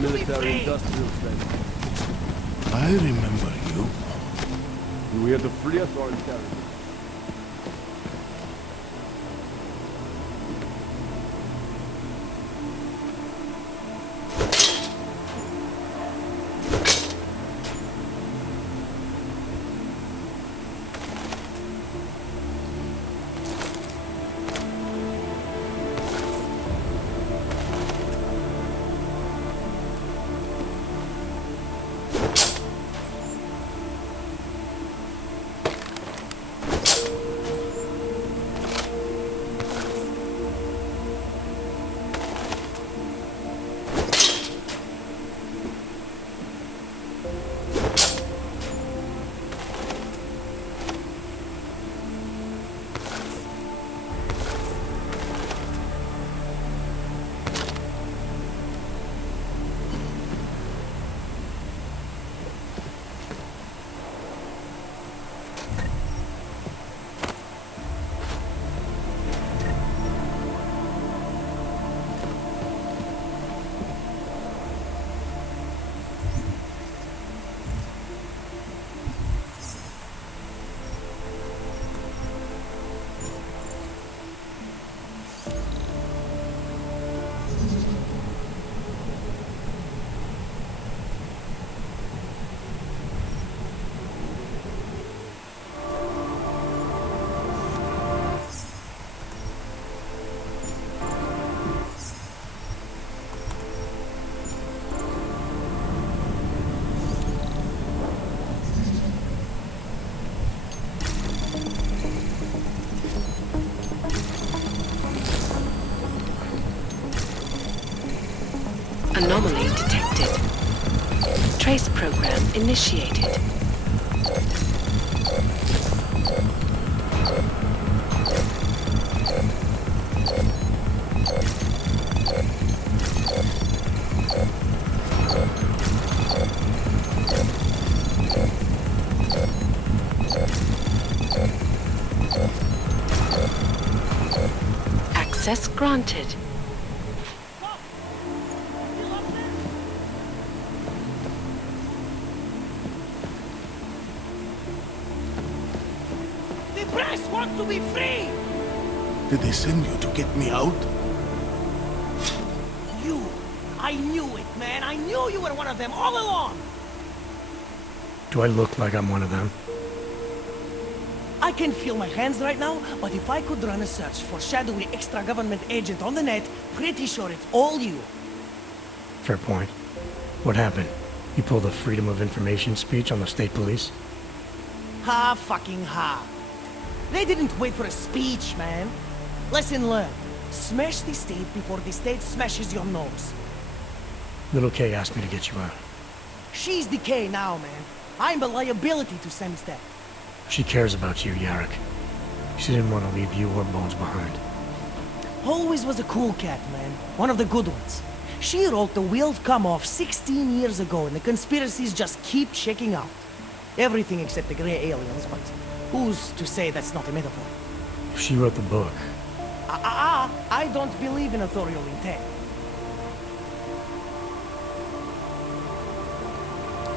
Military industrial base. I remember you. You here to free us or interrogate? Anomaly detected. Trace program initiated. Access granted. The press wants to be free! Did they send you to get me out? You! I knew it, man! I knew you were one of them all along! Do I look like I'm one of them? I can feel my hands right now, but if I could run a search for shadowy extra-government agent on the net, pretty sure it's all you. Fair point. What happened? You pulled a Freedom of Information speech on the state police? Ha fucking ha. They didn't wait for a speech, man. Lesson learned. Smash the state before the state smashes your nose. Little Kay asked me to get you out. She's the K now, man. I'm a liability to Semstep. She cares about you, Yarrick. She didn't want to leave you or Bones behind. Always was a cool cat, man. One of the good ones. She wrote The Wheels Come Off 16 years ago, and the conspiracies just keep checking out. Everything except the grey aliens, but who's to say that's not a metaphor? If she wrote the book, I don't believe in authorial intent.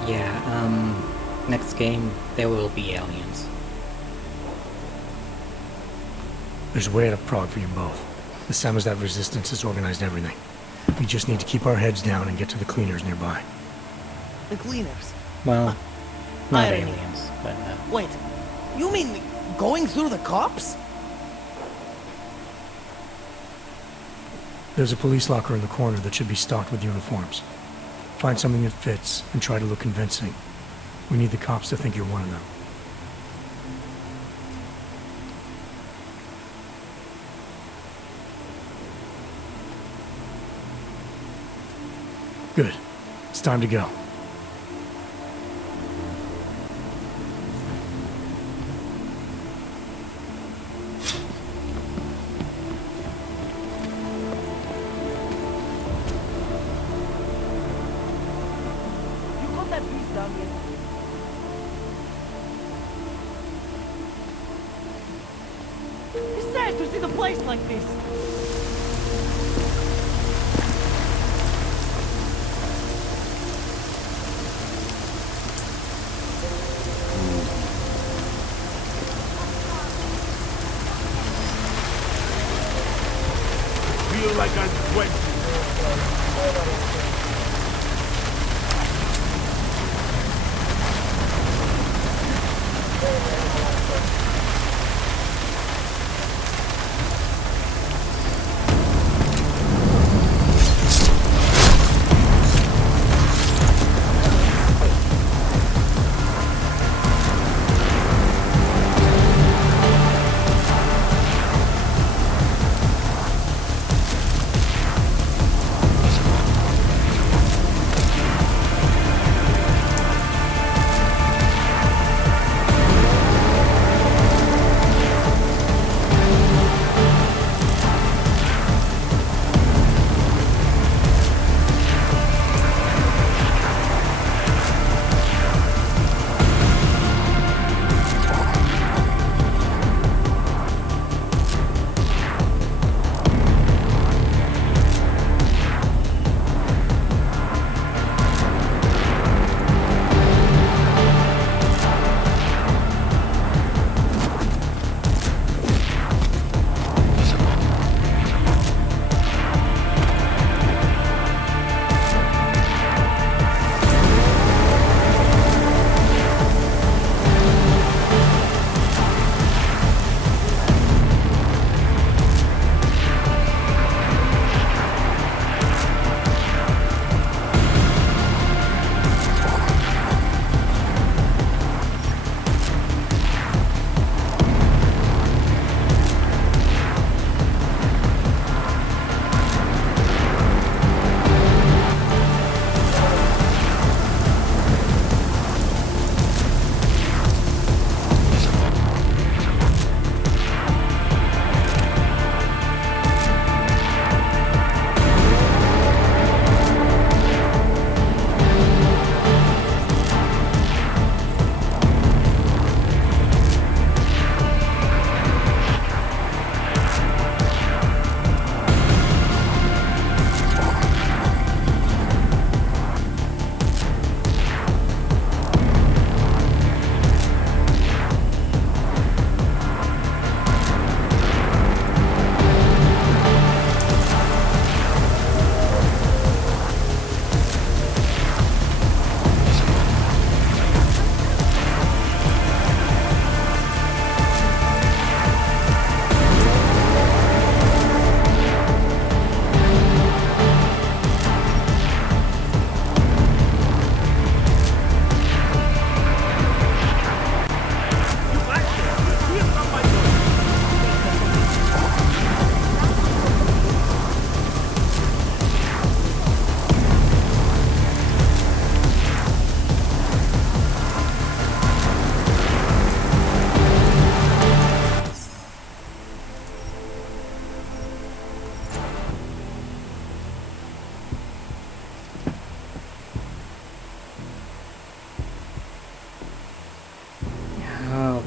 Yeah, next game, there will be aliens. there's a way out of Prague for you both. The Samizdat resistance has organized everything. We just need to keep our heads down and get to the cleaners nearby. The cleaners? Well, not irony. aliens, but Wait, you mean going through the cops? There's a police locker in the corner that should be stocked with uniforms. Find something that fits and try to look convincing. We need the cops to think you're one of them. Good. It's time to go. You got that piece down yet? It's sad to see the place like this. Feel like I'm sweating.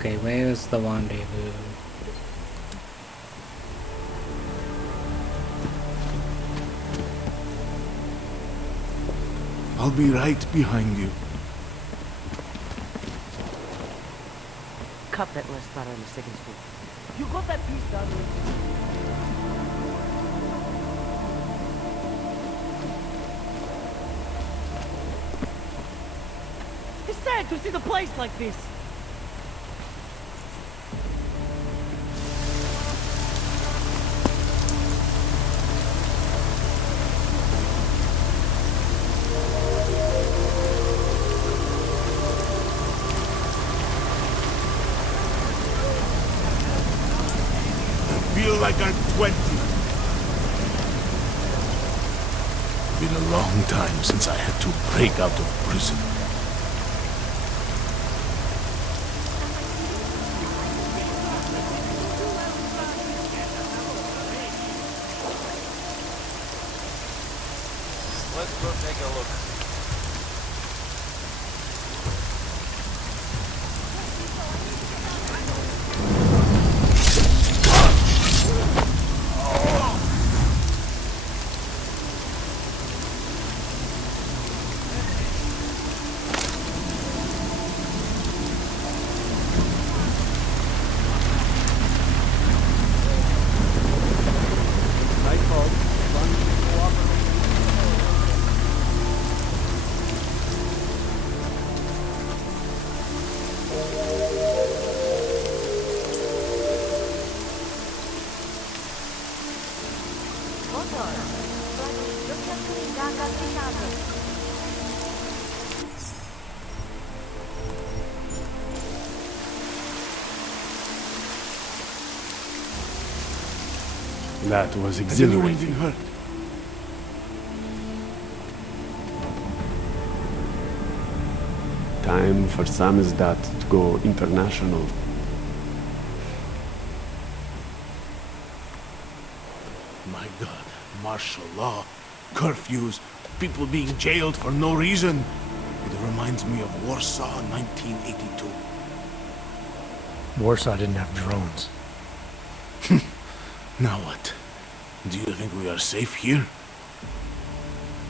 Okay, where's the rendezvous? I'll be right behind you. Cut that last part on the second spool. You got that piece done. It's sad to see the place like this. Feel like I'm 20. Been a long time since I had to break out of prison. Let's go take a look. That was exhilarating. Has anyone been hurt? Time for Samizdat to go international. My God, martial law, curfews, people being jailed for no reason. It reminds me of Warsaw in 1982. Warsaw didn't have drones. Now what? Do you think we are safe here?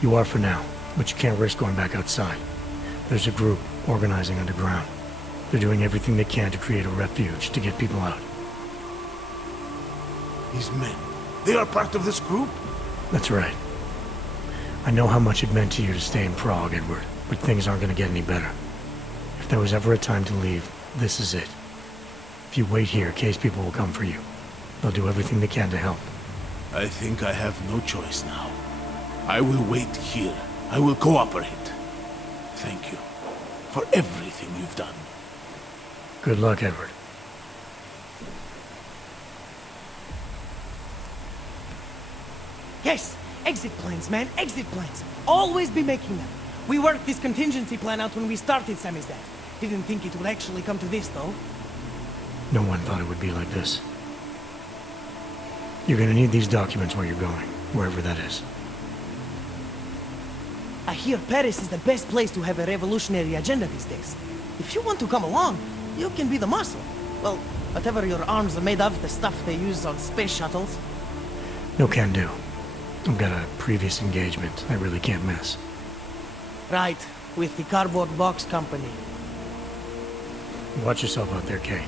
You are for now, but you can't risk going back outside. There's a group organizing underground. They're doing everything they can to create a refuge to get people out. These men, they are part of this group? That's right. I know how much it meant to you to stay in Prague, Edward, but things aren't going to get any better. If there was ever a time to leave, this is it. If you wait here, Kay's people will come for you. They'll do everything they can to help. I think I have no choice now. I will wait here. I will cooperate. Thank you for everything you've done. Good luck, Edward. Yes! Exit plans, man! Exit plans! Always be making them! We worked this contingency plan out when we started Samizdat. Didn't think it would actually come to this, though. No one thought it would be like this. You're gonna need these documents where you're going, wherever that is. I hear Paris is the best place to have a revolutionary agenda these days. If you want to come along, you can be the muscle. Well, whatever your arms are made of, the stuff they use on space shuttles. No can do. I've got a previous engagement I really can't miss. Right, with the cardboard box company. Watch yourself out there, Kay.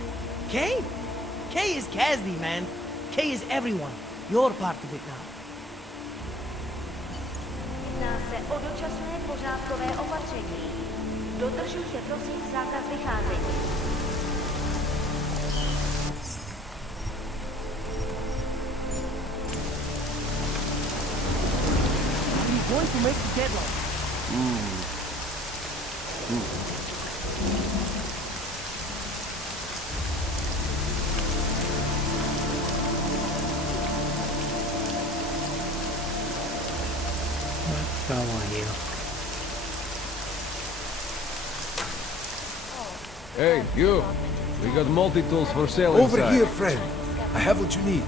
Kay? Kay is Kasdi, man. Kay is everyone. You're part of it now. Jedná se o dočasné pořádkové opatření. Dodržujte prosím zákaz vycházení. Are you going to make the deadline? How are you? Hey, you! We got multi-tools for sale Over inside. here, friend. I have what you need.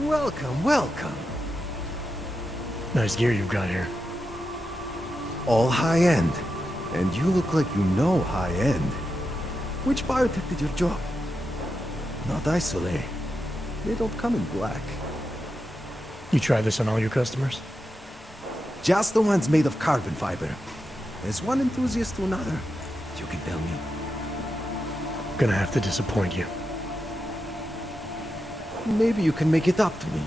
Welcome, welcome. Nice gear you've got here. All high-end. And you look like you know high-end. Which biotech did your job? Not Isolate. They don't come in black. You try this on all your customers? Just the ones made of carbon fiber. As one enthusiast to another, you can tell me. Gonna have to disappoint you. Maybe you can make it up to me.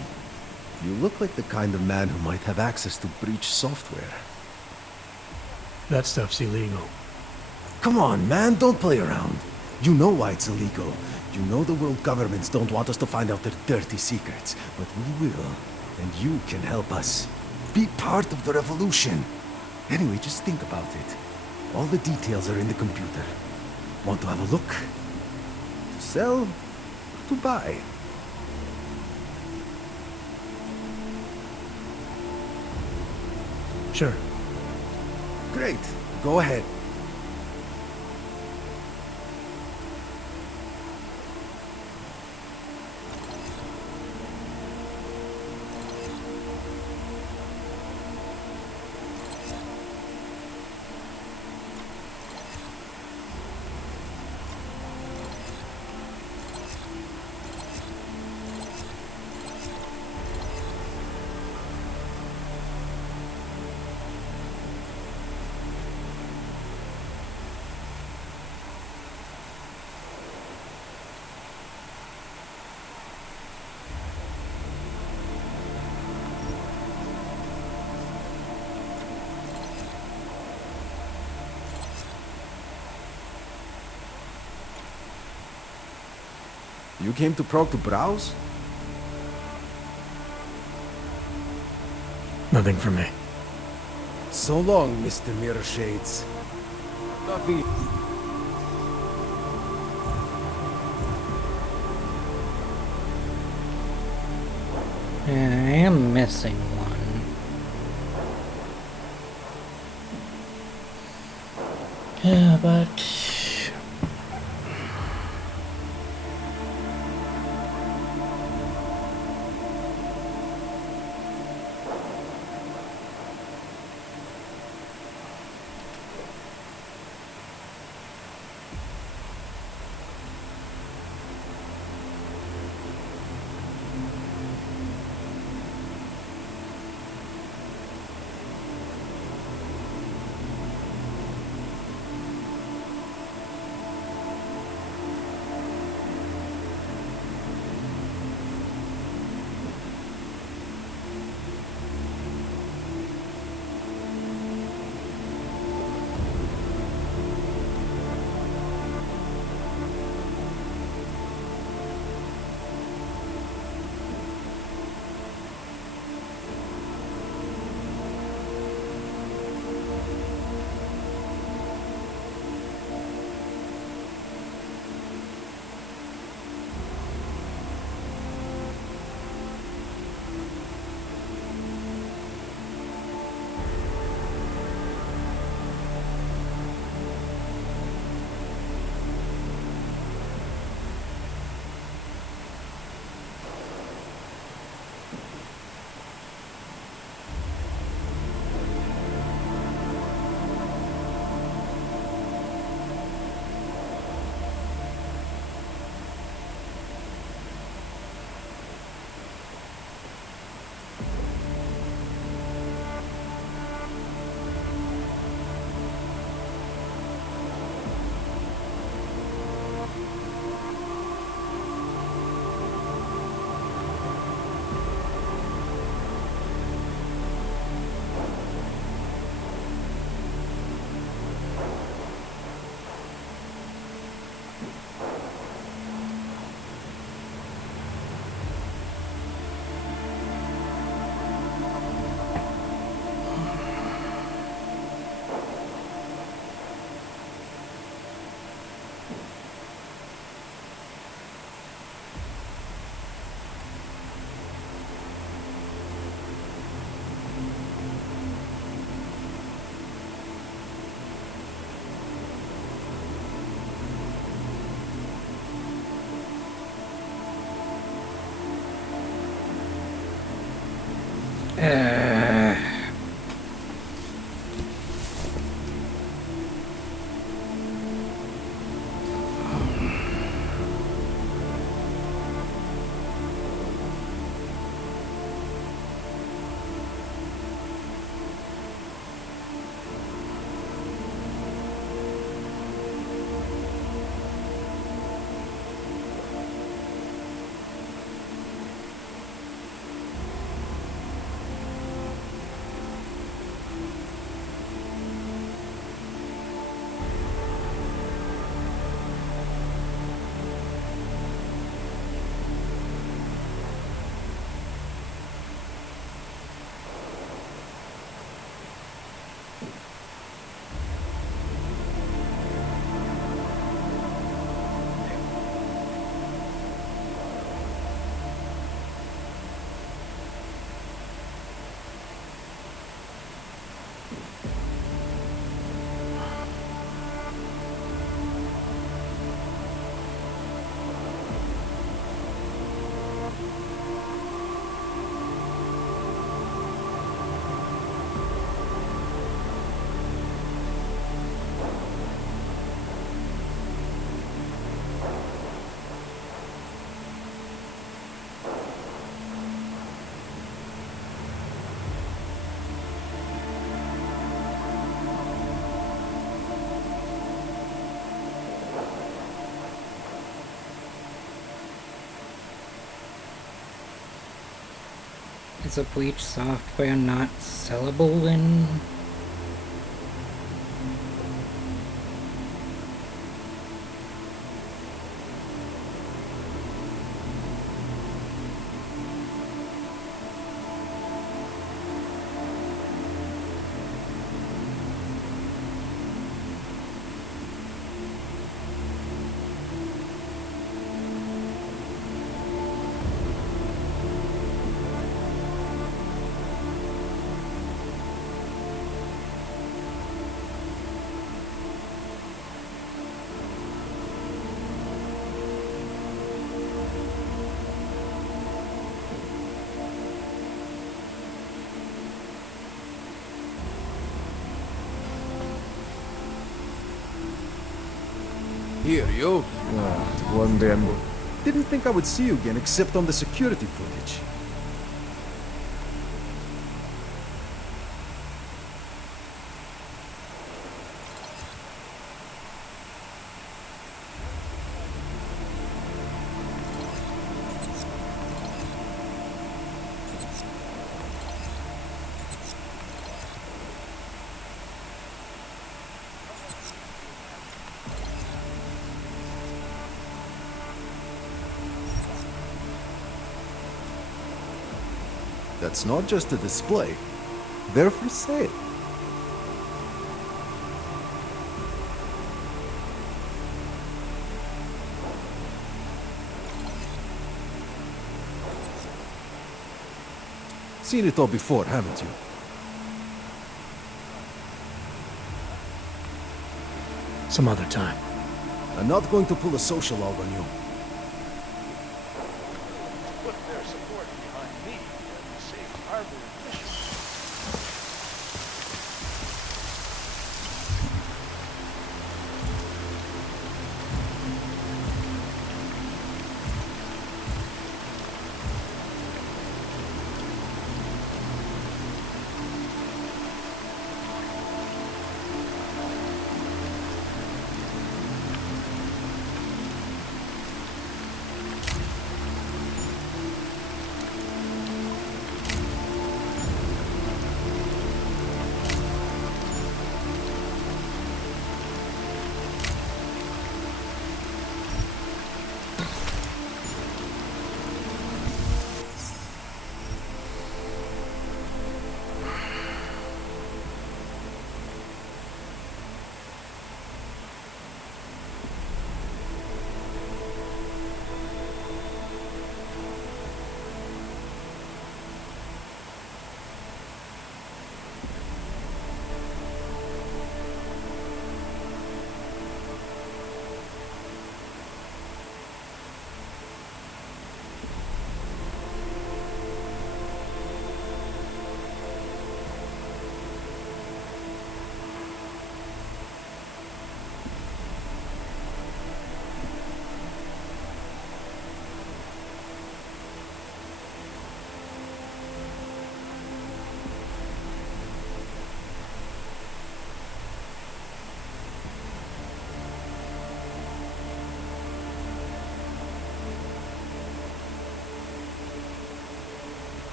You look like the kind of man who might have access to breach software. That stuff's illegal. Come on, man, don't play around. You know why it's illegal. You know the world governments don't want us to find out their dirty secrets. But we will. And you can help us. Be part of the revolution. Anyway, just think about it. All the details are in the computer. Want to have a look? To sell? Or to buy? Sure. Great. Go ahead. You came to Prague to browse? Nothing for me. So long, Mr. Mirror Shades. Nothing. I am missing one. Yeah, but... Is a bleach software not sellable in... Here, you. One damn. Didn't think I would see you again except on the security footage. That's not just a display. They're for sale. Seen it all before, haven't you? Some other time. I'm not going to pull a social log on you. Put their support behind me and the safe harbor mission.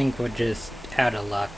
think we're just out of luck.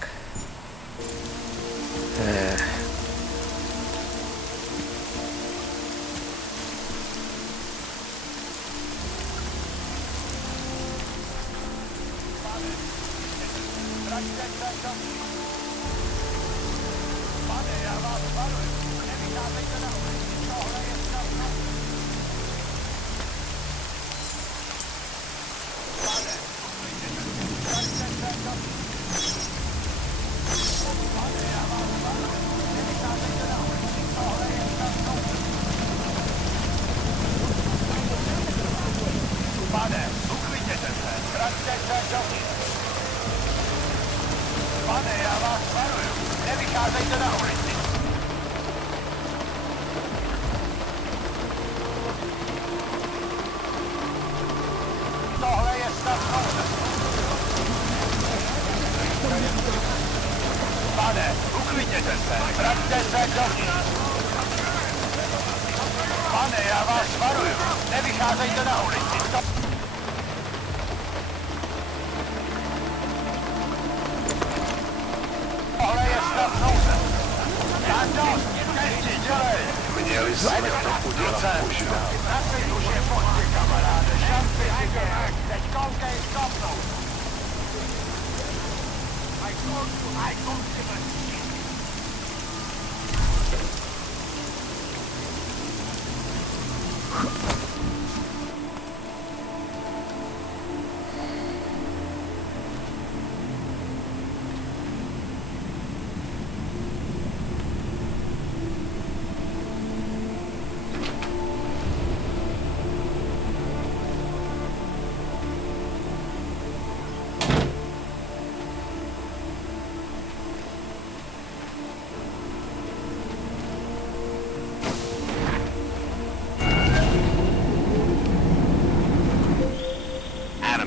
Pane, uklidněte se, vraťte se dovnitř. Pane, já vás varuju, nevycházejte na ulici. Tohle je stav nouze. Jando, každý dělej. Měli jsme to udělat už dál. Napiš už je pohodě, kamaráde, šanci si dělej. Teď koukej stopnout. I don't give a shit.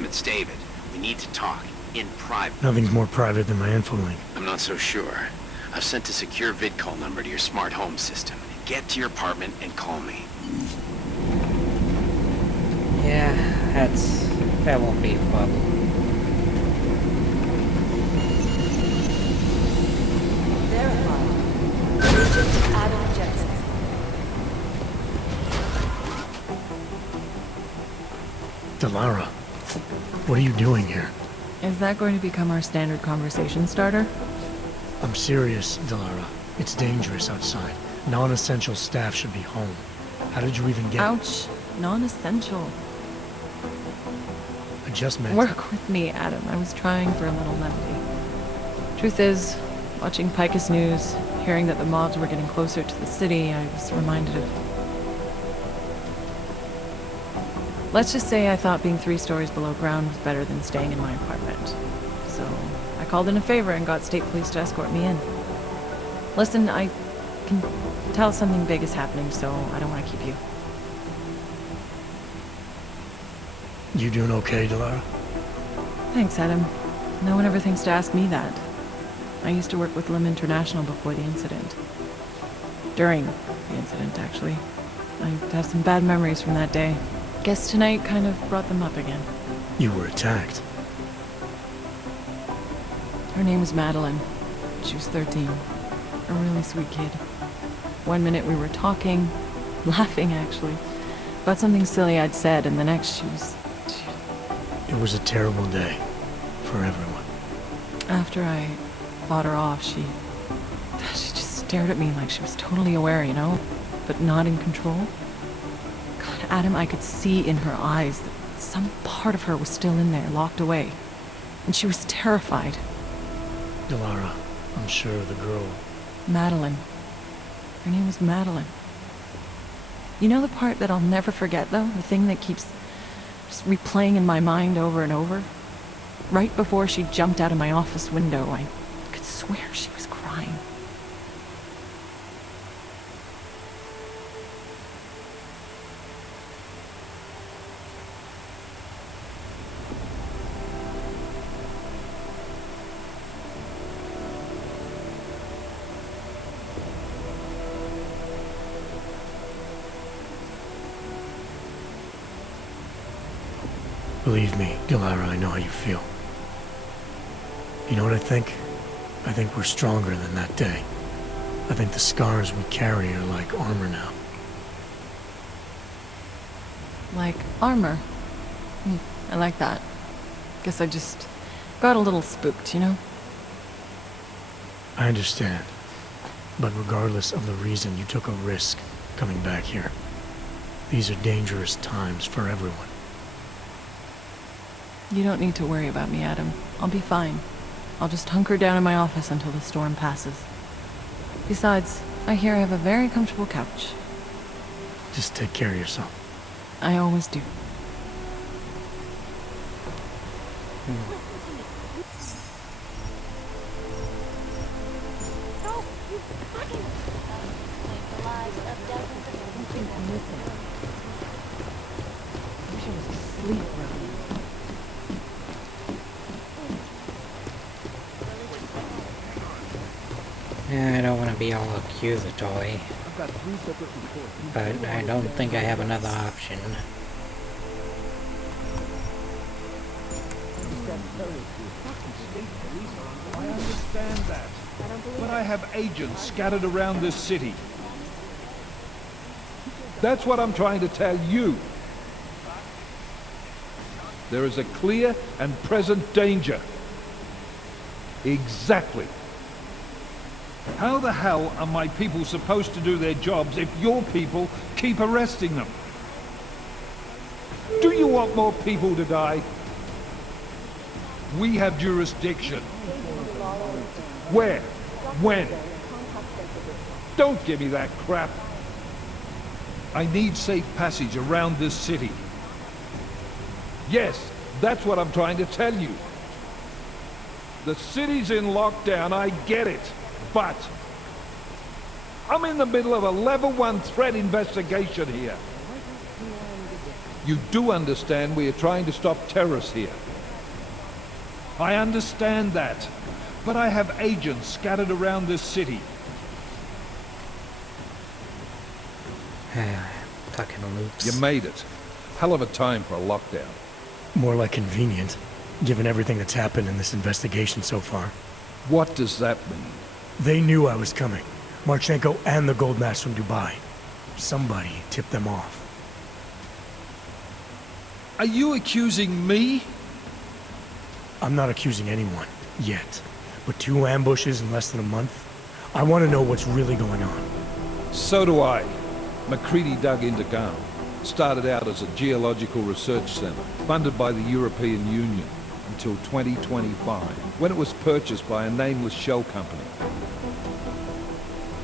It's David. We need to talk. In private. Nothing's more private than my info-link. I'm not so sure. I've sent a secure vid-call number to your smart home system. Get to your apartment and call me. Yeah, that won't be a problem. Verified. Agent Adam Jensen. Delara, what are you doing here? Is that going to become our standard conversation starter? I'm serious, Delara. It's dangerous outside. Non-essential staff should be home. How did you even get... Ouch. Non-essential. I just meant... Work with me, Adam. I was trying for a little levity. Truth is, watching Picus News, hearing that the mobs were getting closer to the city, I was reminded of... Let's just say I thought being 3 stories below ground was better than staying in my apartment. So, I called in a favor and got state police to escort me in. Listen, I can tell something big is happening, so I don't want to keep you. You doing okay, Delara? Thanks, Adam. No one ever thinks to ask me that. I used to work with Lim International before the incident. During the incident, actually. I have some bad memories from that day. Guess tonight kind of brought them up again. You were attacked. Her name was Madeline. She was 13. A really sweet kid. One minute we were talking, laughing actually, about something silly I'd said, and the next she was... It was a terrible day for everyone. After I fought her off, she just stared at me like she was totally aware, you know, but not in control. God, Adam, I could see in her eyes that some part of her was still in there, locked away. And she was terrified. Delara, I'm sure the girl... Madeline. Her name was Madeline. You know the part that I'll never forget, though? The thing that keeps just replaying in my mind over and over? Right before she jumped out of my office window, I could swear she was crying. Believe me, Delara, I know how you feel. You know what I think? I think we're stronger than that day. I think the scars we carry are like armor now. Like armor. I like that. Guess I just got a little spooked, you know? I understand. But regardless of the reason, you took a risk coming back here. These are dangerous times for everyone. You don't need to worry about me, Adam. I'll be fine. I'll just hunker down in my office until the storm passes. Besides, I hear I have a very comfortable couch. Just take care of yourself. I always do. I don't want to be all accusatory, but I don't think I have another option. I understand that, but I have agents scattered around this city. That's what I'm trying to tell you. There is a clear and present danger. Exactly. How the hell are my people supposed to do their jobs if your people keep arresting them? Do you want more people to die? We have jurisdiction. Where? When? Don't give me that crap. I need safe passage around this city. Yes, that's what I'm trying to tell you. The city's in lockdown, I get it. But I'm in the middle of a level 1 threat investigation here. You do understand we are trying to stop terrorists here. I understand that, but I have agents scattered around this city. Fucking loops. You made it. Hell of a time for a lockdown. More like convenient, given everything that's happened in this investigation so far. What does that mean? They knew I was coming. Marchenko and the gold mask from Dubai. Somebody tipped them off. Are you accusing me? I'm not accusing anyone, yet. But 2 ambushes in less than a month? I want to know what's really going on. So do I. McCready dug into Ghana. Started out as a geological research center, funded by the European Union, until 2025, when it was purchased by a nameless shell company.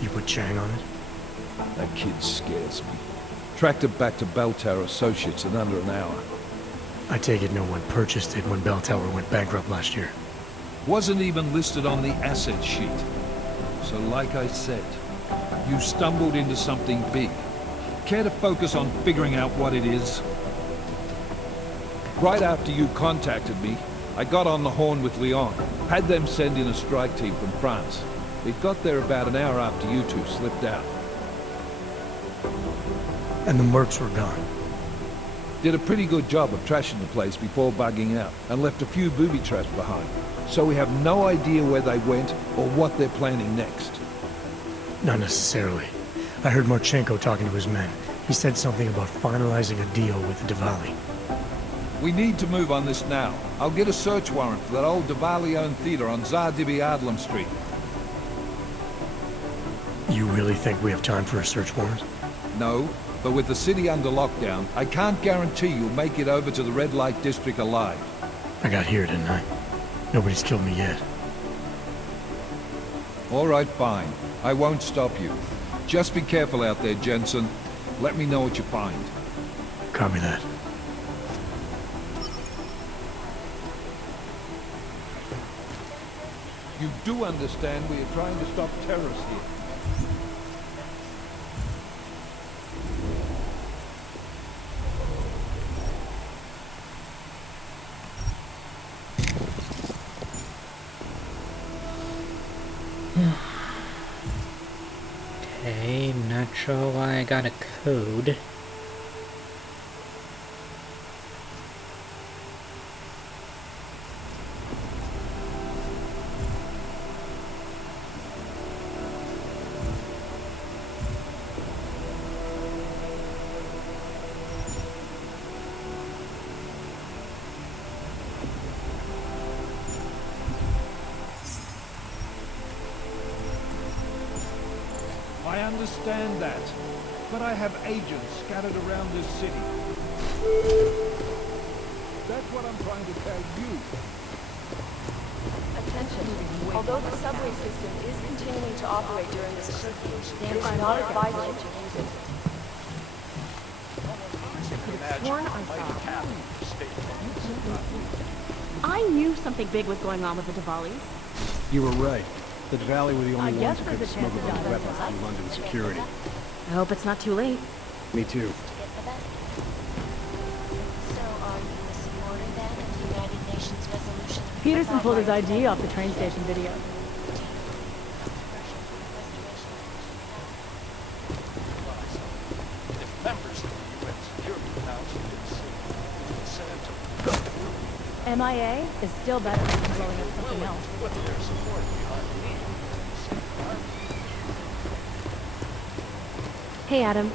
You put Chang on it? That kid scares me. Tracked it back to Bell Tower Associates in under an hour. I take it no one purchased it when Bell Tower went bankrupt last year. Wasn't even listed on the asset sheet. So like I said, you stumbled into something big. Care to focus on figuring out what it is? Right after you contacted me, I got on the horn with Lyon. Had them send in a strike team from France. It got there about an hour after you two slipped out. And the mercs were gone. Did a pretty good job of trashing the place before bugging out, and left a few booby traps behind. So we have no idea where they went, or what they're planning next. Not necessarily. I heard Marchenko talking to his men. He said something about finalizing a deal with the Diwali. We need to move on this now. I'll get a search warrant for that old Diwali-owned theater on Zardibi Adlam Street. You really think we have time for a search warrant? No, but with the city under lockdown, I can't guarantee you'll make it over to the red light district alive. I got here, didn't I? Nobody's killed me yet. All right, fine. I won't stop you. Just be careful out there, Jensen. Let me know what you find. Copy that. You do understand we are trying to stop terrorists here. Okay, not sure why I got a code. I understand that. But I have agents scattered around this city. That's what I'm trying to tell you. Attention. Although the subway system is continuing to operate during this curfew, it is not advisable to use it. Sworn I saw. I knew something big was going on with the Diwalis. You were right. The Valley were the I only guess ones who there's could a chance smuggle it the got weapons us. through London security. I hope it's not too late. Me too. So are you a supporter then of the United Nations resolution? Peterson pulled his ID off the train station video. If members of the UN Security Council can send to MIA is still better than blowing up something else. put their support behind me. Hey, Adam.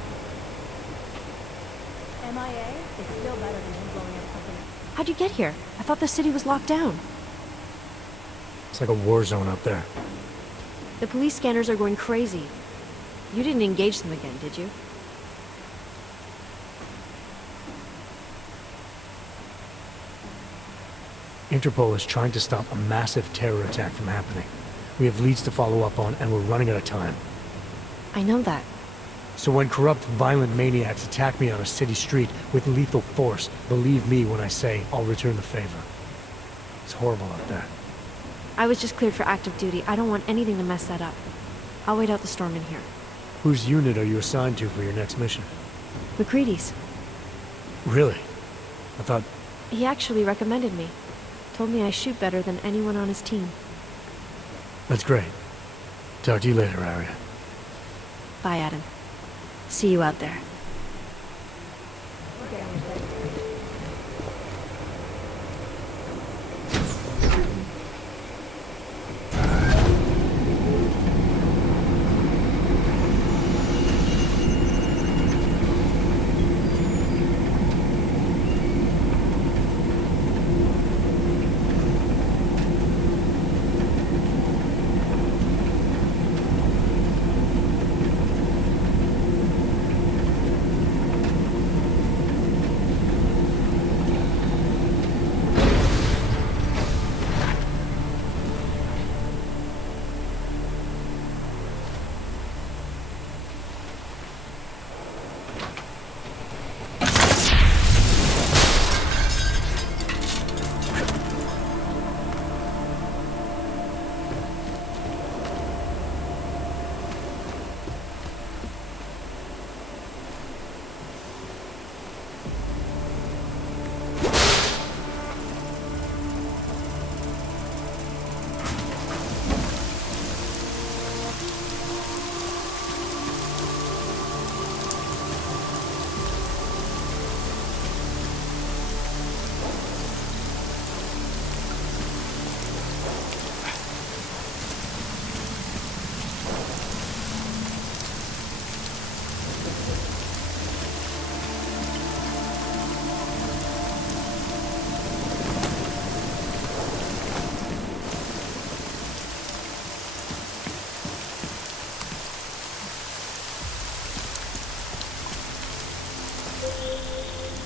MIA is still better than him blowing up something else. How'd you get here? I thought the city was locked down. It's like a war zone up there. The police scanners are going crazy. You didn't engage them again, did you? Interpol is trying to stop a massive terror attack from happening. We have leads to follow up on, and we're running out of time. I know that. So when corrupt, violent maniacs attack me on a city street with lethal force, believe me when I say I'll return the favor. It's horrible out there. I was just cleared for active duty. I don't want anything to mess that up. I'll wait out the storm in here. Whose unit are you assigned to for your next mission? McCready's. Really? I thought... He actually recommended me. Told me I shoot better than anyone on his team. That's great. Talk to you later, Arya. Bye, Adam. See you out there.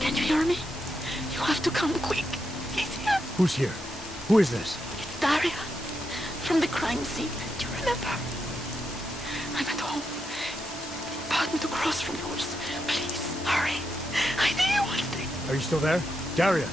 Can you hear me? You have to come quick. He's here. Who's here? Who is this? It's Daria. From the crime scene. Do you remember? I'm at home. Brought me to cross from yours. Please, hurry. I need you one thing. Are you still there? Daria!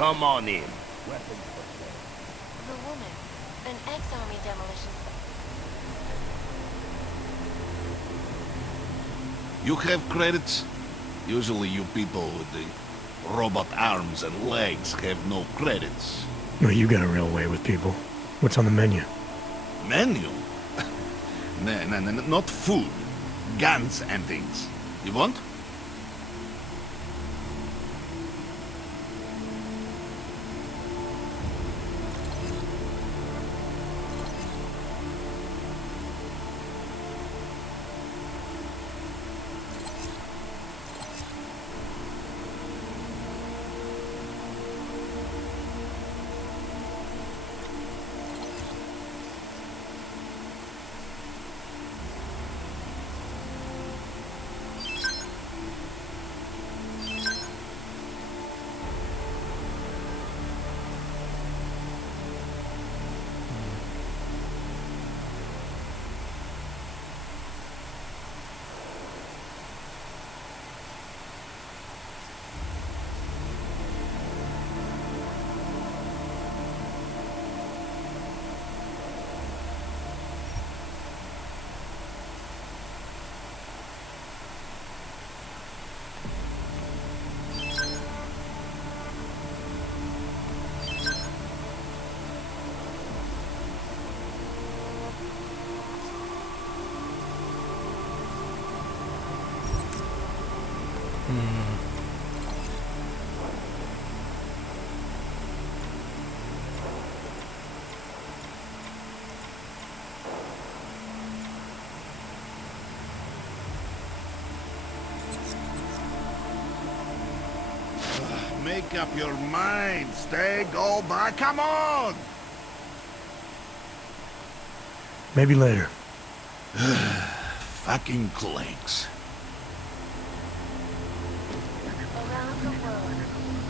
Come on in. The woman. An ex-army demolition. You have credits? Usually you people with the robot arms and legs have no credits. No, you got a real way with people. What's on the menu? Menu? No, not food. Guns and things. You want? Make up your mind. Stay, go, by. Come on! Maybe later. Fucking clanks.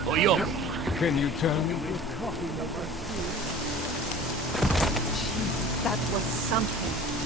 Oh, yo. Can you tell me? That was something.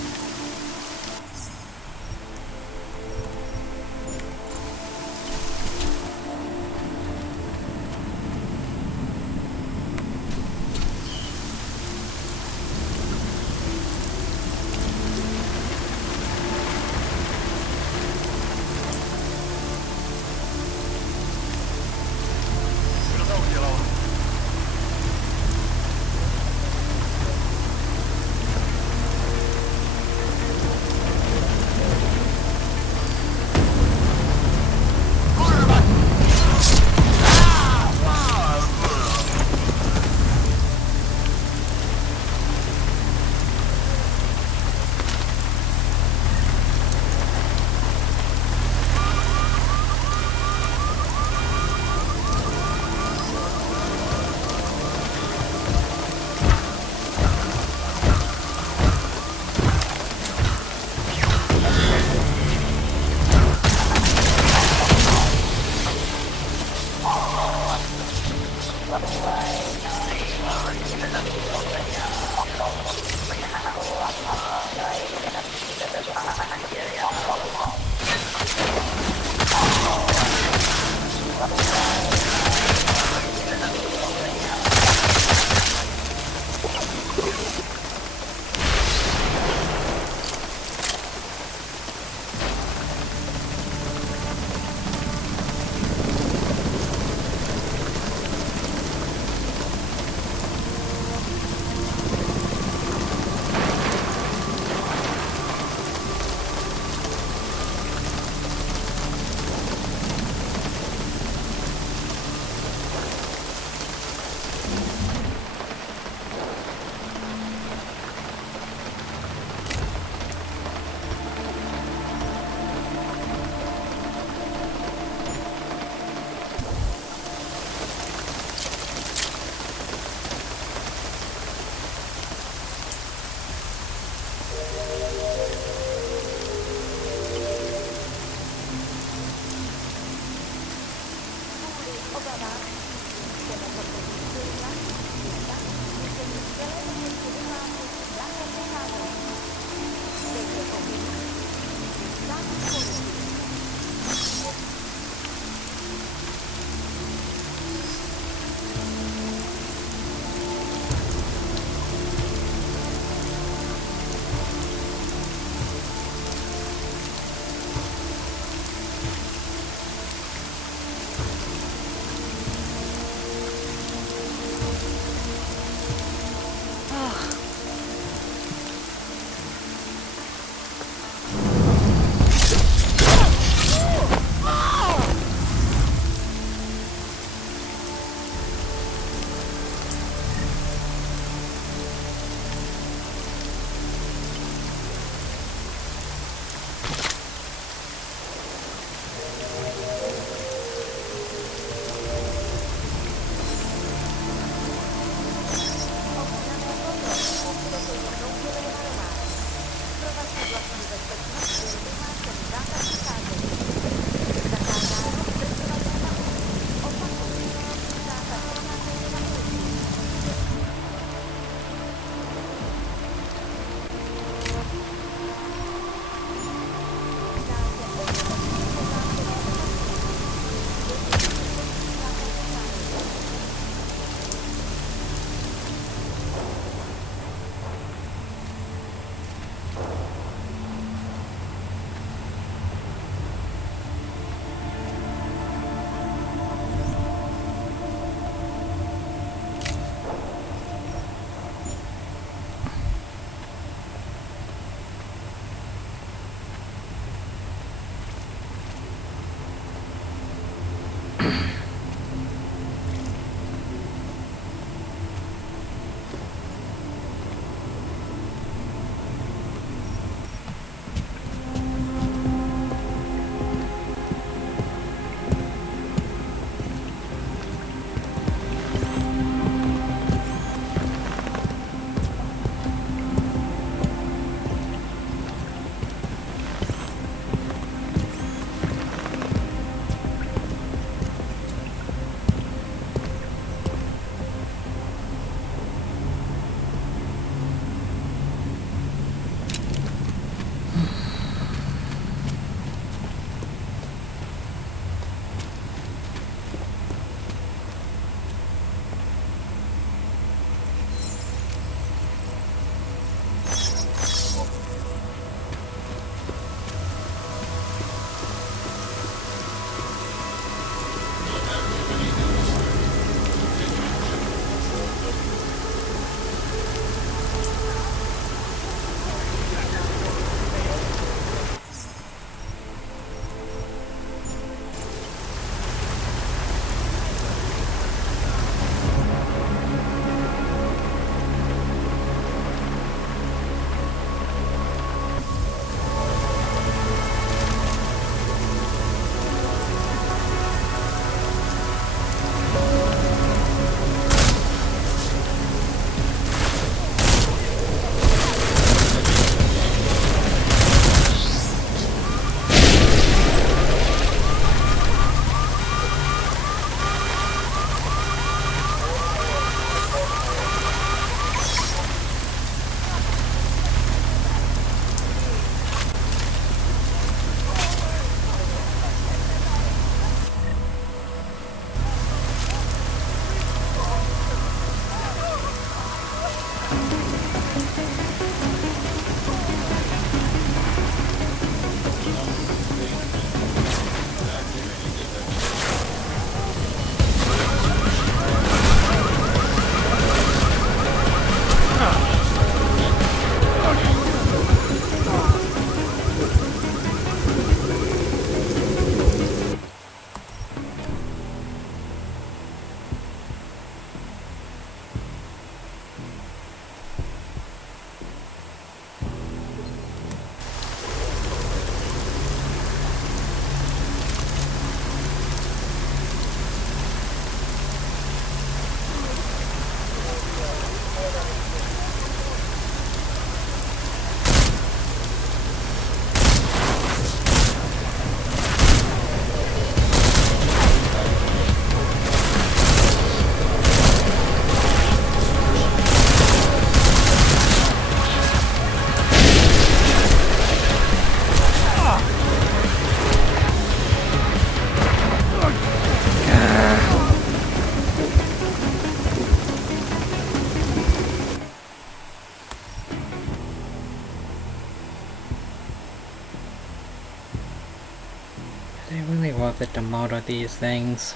Is it really worth it to motor these things?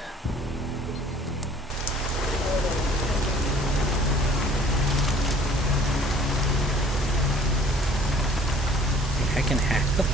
I can hack them.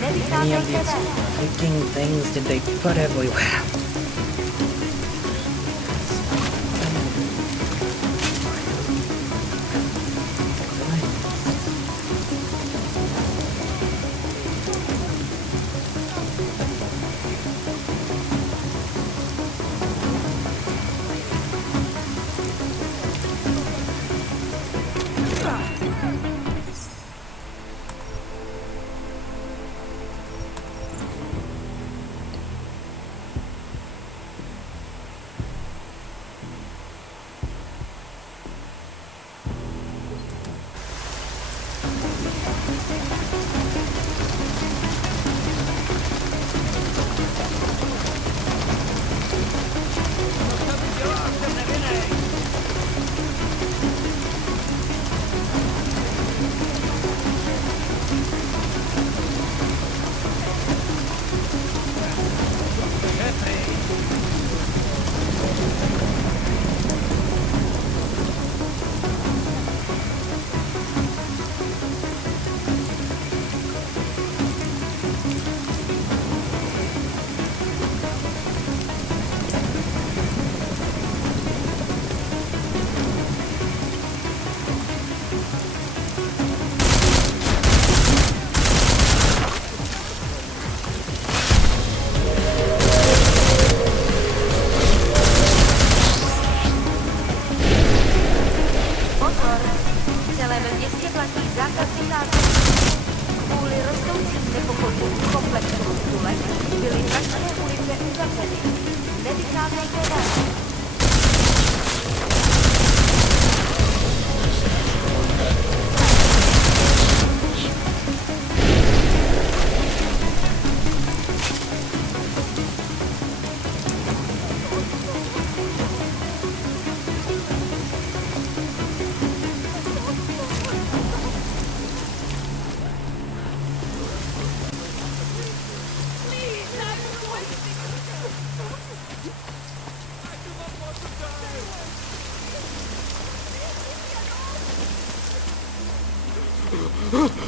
Many of these freaking things did they put everywhere?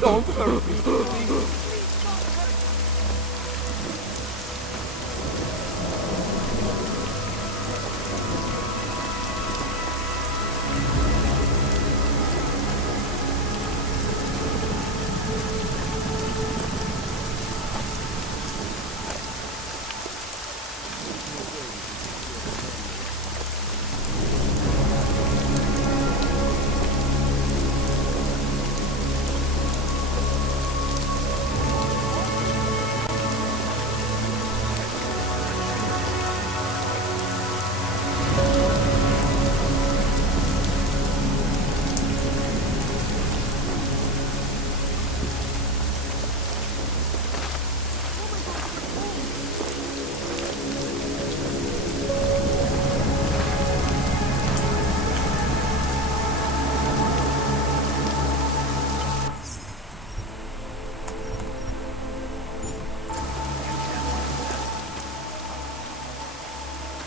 Don't hurt me, please.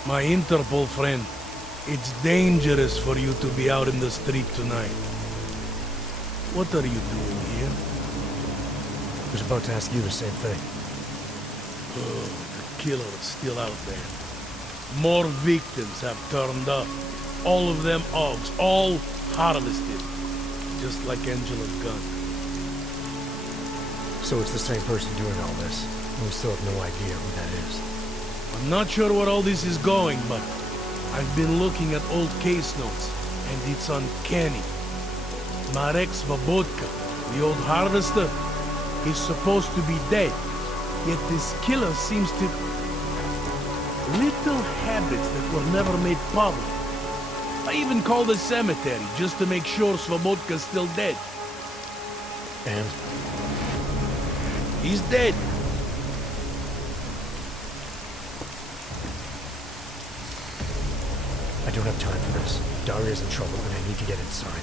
My Interpol friend, it's dangerous for you to be out in the street tonight. What are you doing here? I was about to ask you the same thing. Oh, the killer is still out there. More victims have turned up. All of them Augs, all harvested. Just like Angela's gun. So it's the same person doing all this, and we still have no idea who that is. I'm not sure where all this is going, but I've been looking at old case notes, and it's uncanny. Marek Svobotka, the old harvester, is supposed to be dead, yet this killer seems to... little habits that were never made public. I even called the cemetery just to make sure Svobodka's still dead. And? He's dead. I don't have time for this. Daria's in trouble, and I need to get inside.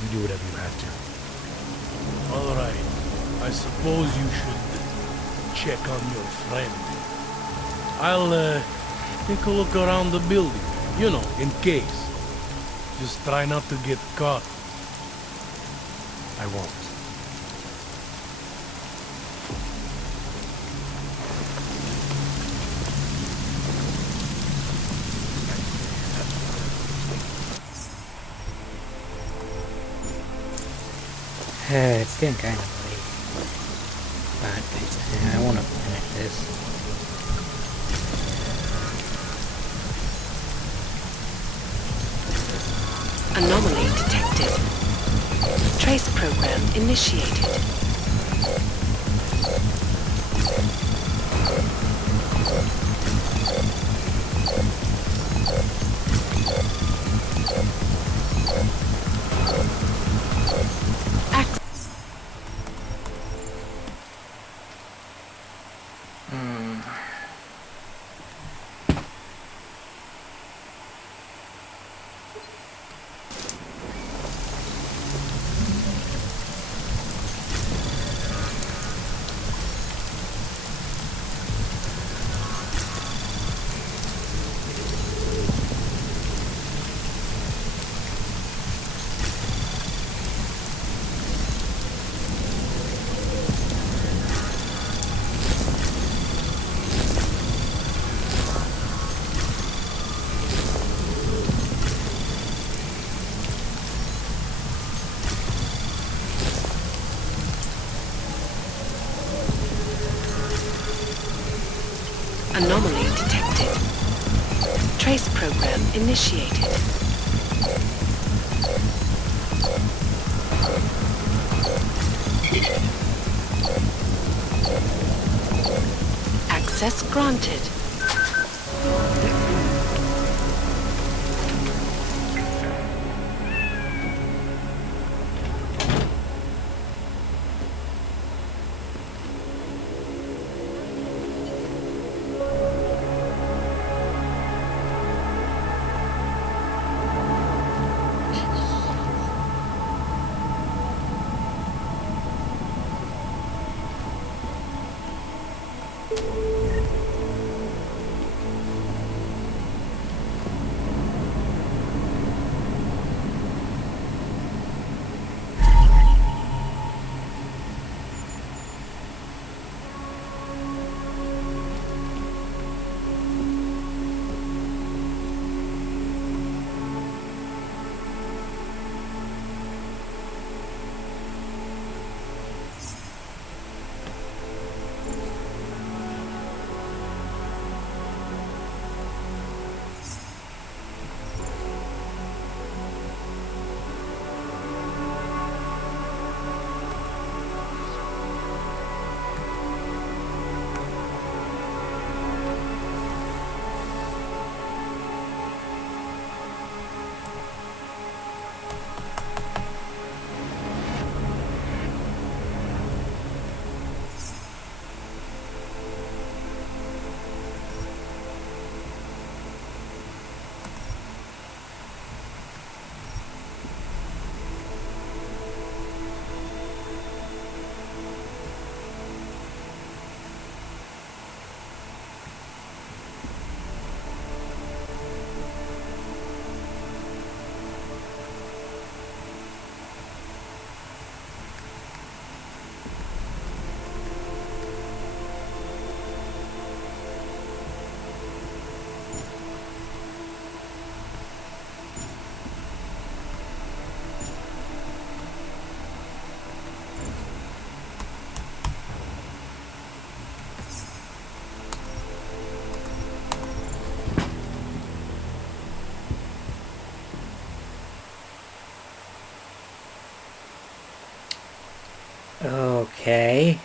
You do whatever you have to. All right. I suppose you should check on your friend. I'll, take a look around the building. You know, in case. Just try not to get caught. I won't. It's getting kind of late, but I want to finish this. Anomaly detected. Trace program initiated. Anomaly detected. Trace program initiated. Access granted. Okay.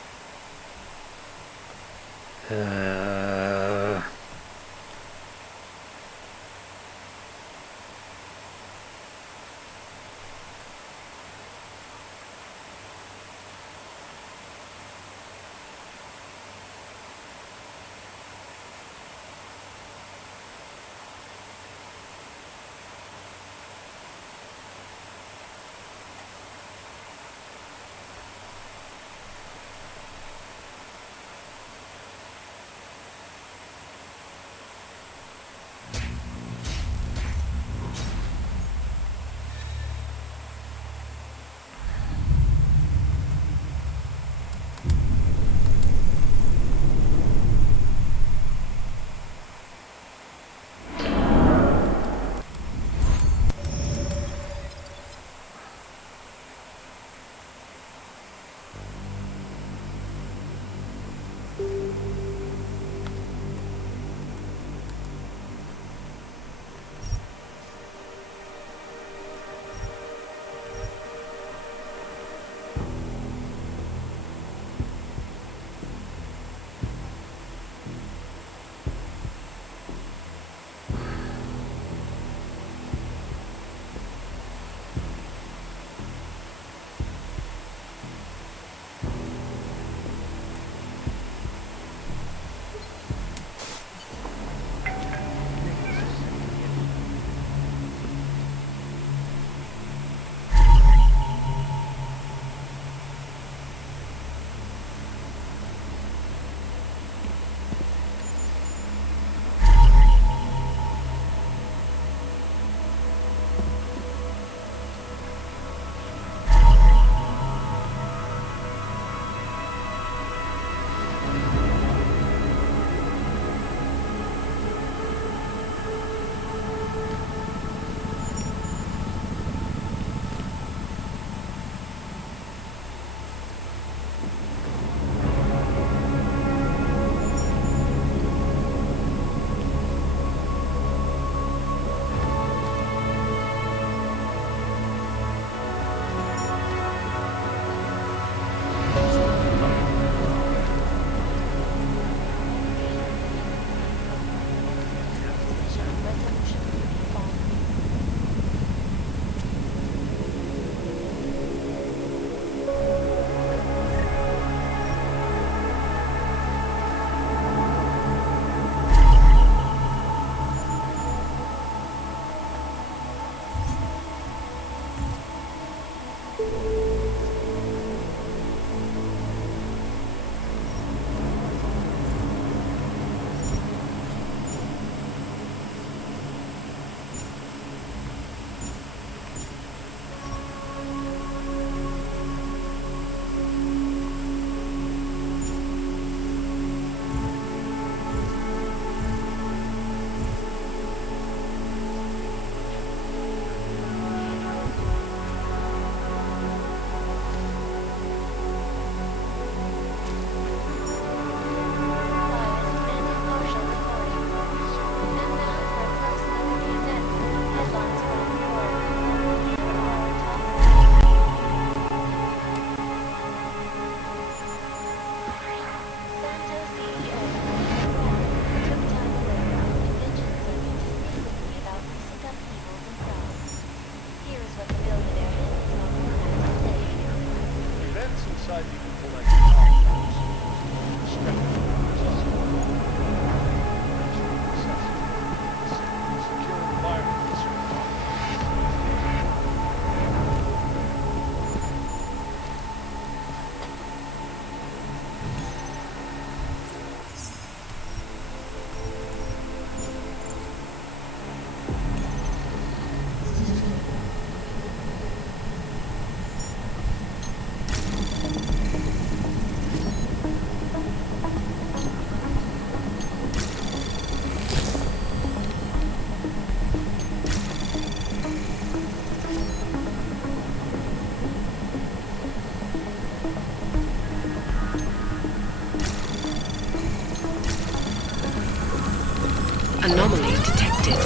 Anomaly detected.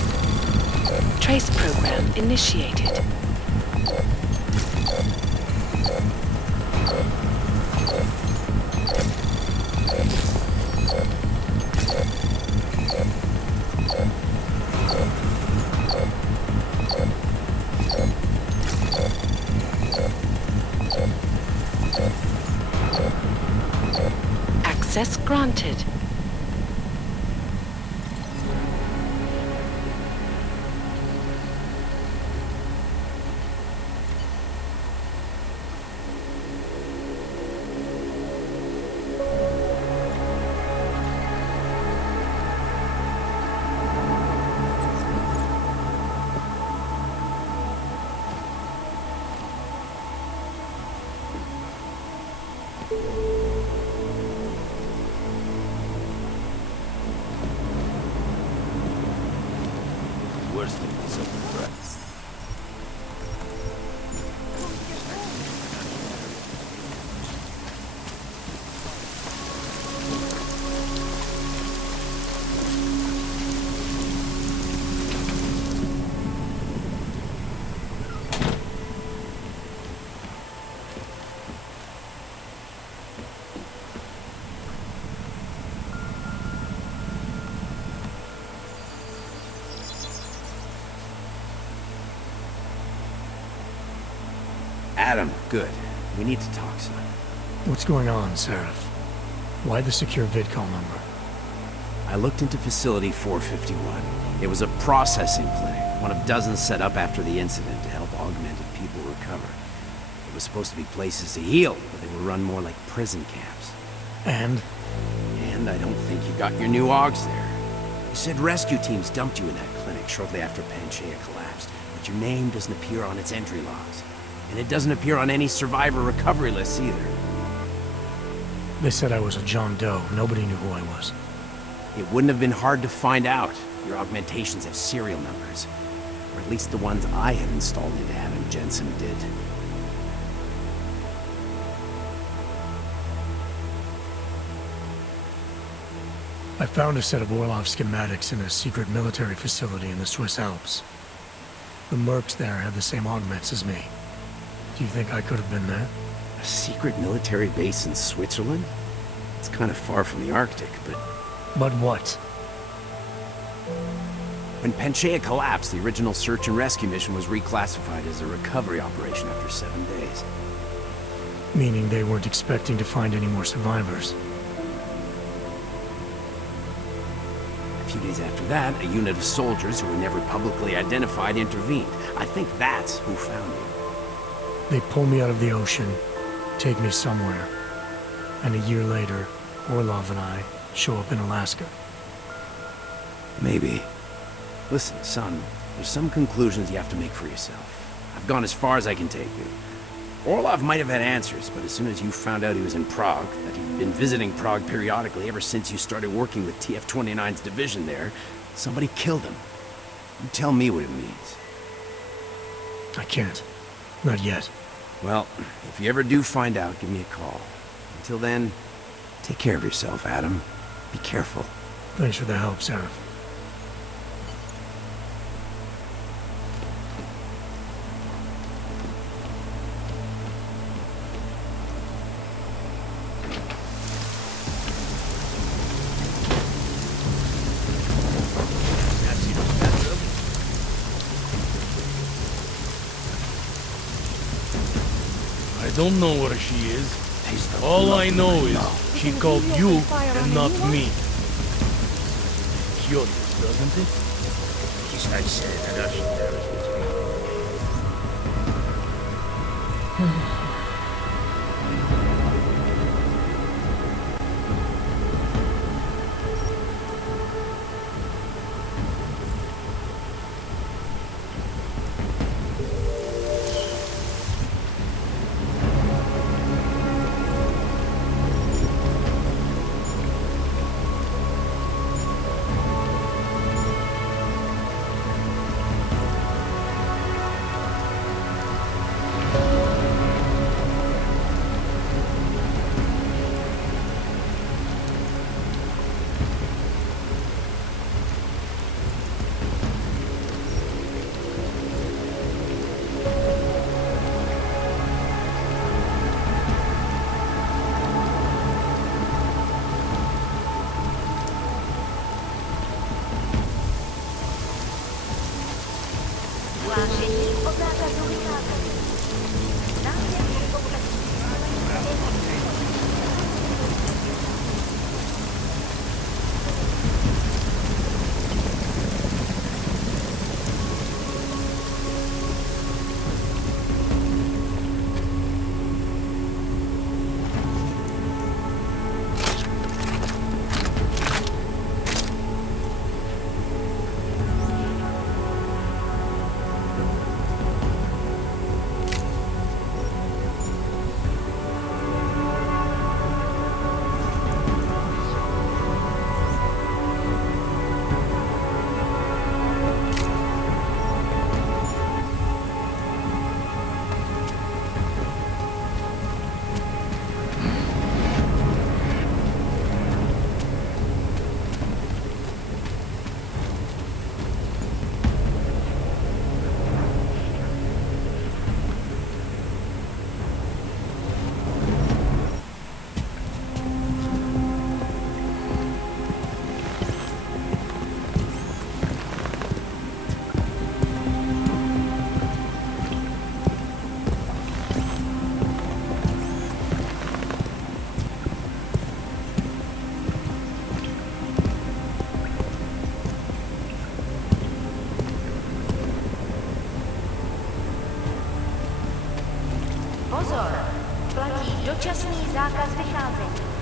Trace program initiated. Access granted. Worst thing is over threat. Adam, good. We need to talk, son. What's going on, Seraph? Why the secure vidcall number? I looked into Facility 451. It was a processing clinic, one of dozens set up after the incident to help augmented people recover. It was supposed to be places to heal, but they were run more like prison camps. And? And I don't think you got your new augs there. You said rescue teams dumped you in that clinic shortly after Panchaea collapsed, but your name doesn't appear on its entry logs. And it doesn't appear on any survivor recovery lists either. They said I was a John Doe. Nobody knew who I was. It wouldn't have been hard to find out. Your augmentations have serial numbers. Or at least the ones I had installed into Adam Jensen did. I found a set of Orlov schematics in a secret military facility in the Swiss Alps. The mercs there had the same augments as me. Do you think I could have been there? A secret military base in Switzerland? It's kind of far from the Arctic, but... But what? When Panchaea collapsed, the original search and rescue mission was reclassified as a recovery operation after 7 days. Meaning they weren't expecting to find any more survivors. A few days after that, a unit of soldiers who were never publicly identified intervened. I think that's who found you. They pull me out of the ocean, take me somewhere, and a year later, Orlov and I show up in Alaska. Maybe. Listen, son, there's some conclusions you have to make for yourself. I've gone as far as I can take you. Orlov might have had answers, but as soon as you found out he was in Prague, that he'd been visiting Prague periodically ever since you started working with TF-29's division there, somebody killed him. You tell me what it means. I can't. Not yet. Well, if you ever do find out, give me a call. Until then, take care of yourself, Adam. Be careful. Thanks for the help, Seraph. I don't know where she is. All I know is she called you and not me. Curious, doesn't it? Dočasný zákaz vycházení.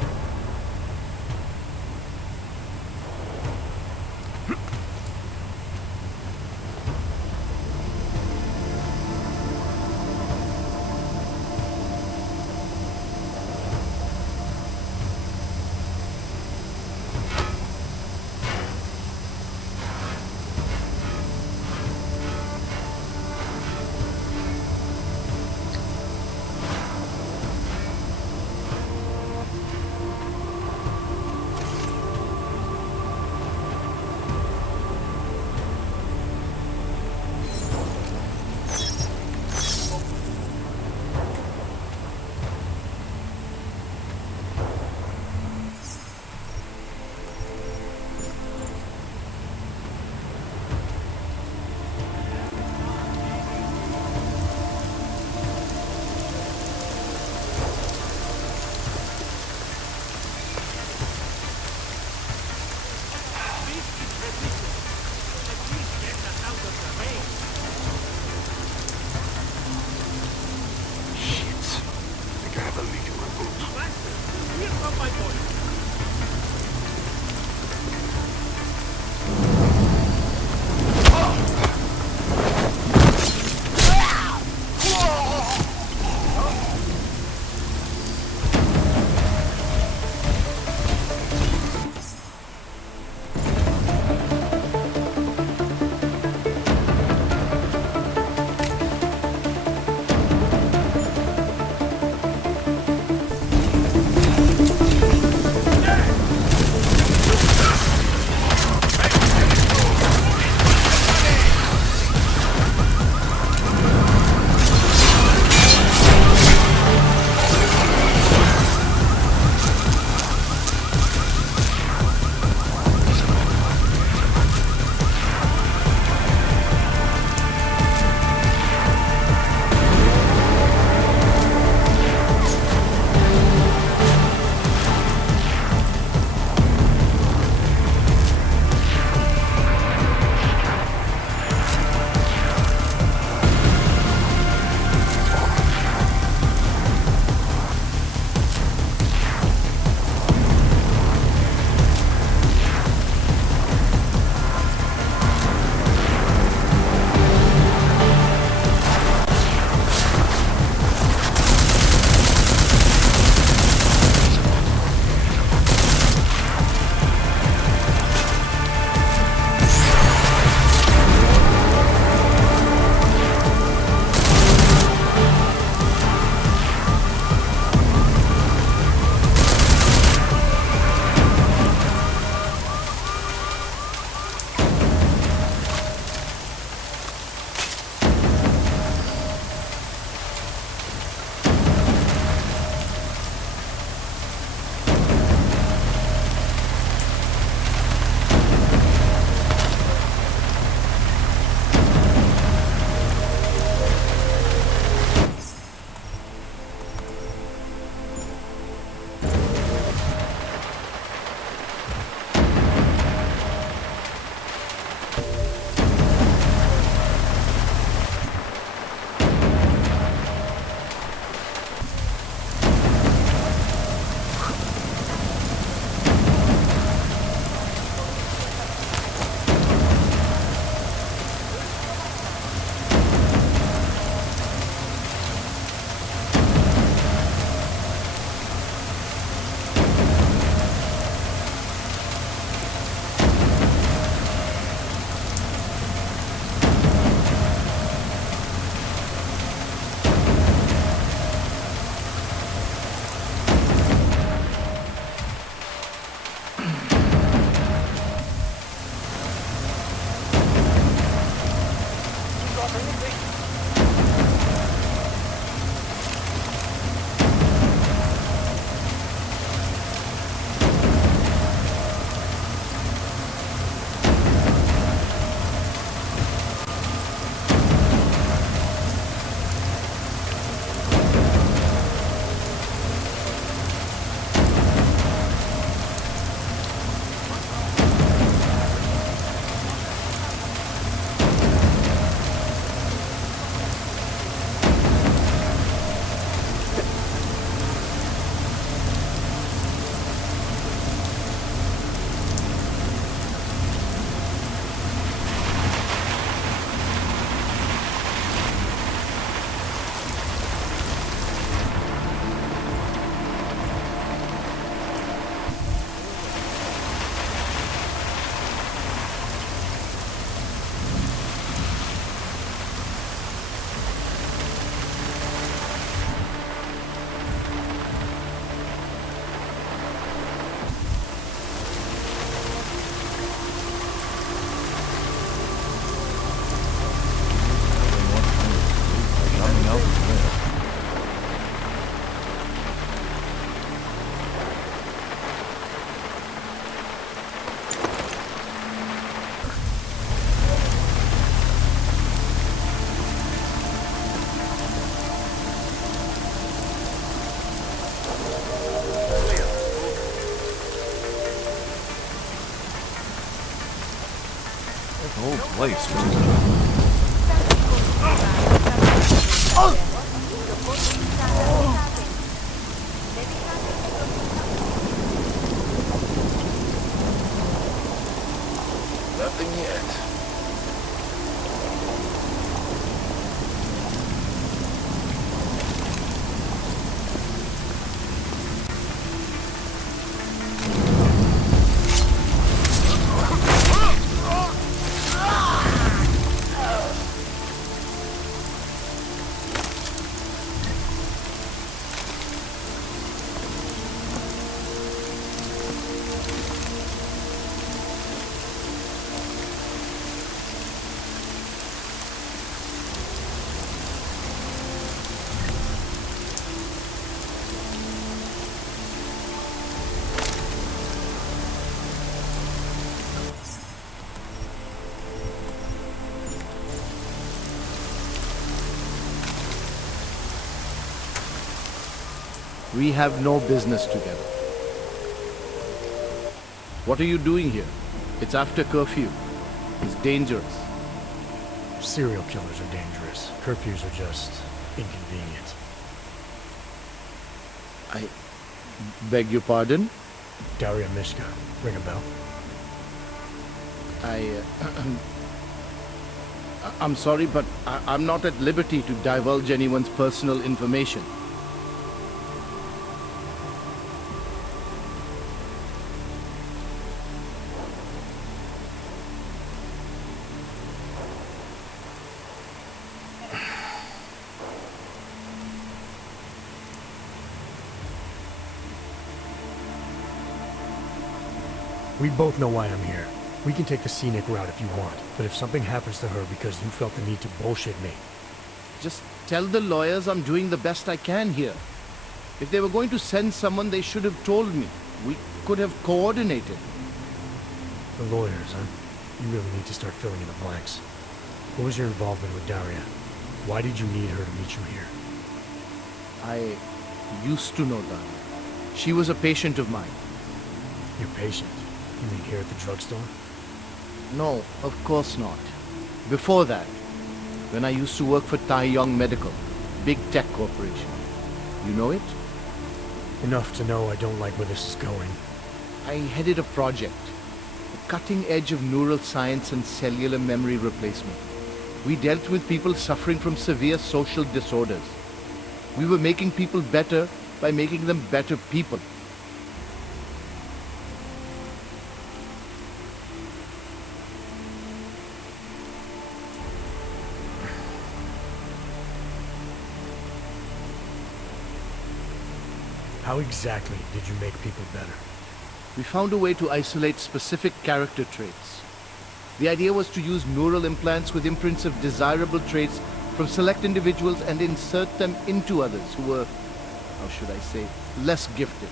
whole place was... Nothing yet. We have no business together. What are you doing here? It's after curfew. It's dangerous. Serial killers are dangerous. Curfews are just inconvenient. I beg your pardon? Daria Mishka. Ring a bell? I'm sorry, but I'm not at liberty to divulge anyone's personal information. We both know why I'm here. We can take the scenic route if you want, but if something happens to her because you felt the need to bullshit me... Just tell the lawyers I'm doing the best I can here. If they were going to send someone, they should have told me. We could have coordinated. The lawyers, huh? You really need to start filling in the blanks. What was your involvement with Daria? Why did you need her to meet you here? I used to know Daria. She was a patient of mine. Your patient? You mean here at the drugstore? No, of course not. Before that, when I used to work for Tai Yong Medical, big tech corporation. You know it? Enough to know I don't like where this is going. I headed a project, the cutting edge of neural science and cellular memory replacement. We dealt with people suffering from severe social disorders. We were making people better by making them better people. How exactly did you make people better? We found a way to isolate specific character traits. The idea was to use neural implants with imprints of desirable traits from select individuals and insert them into others who were, how should I say, less gifted.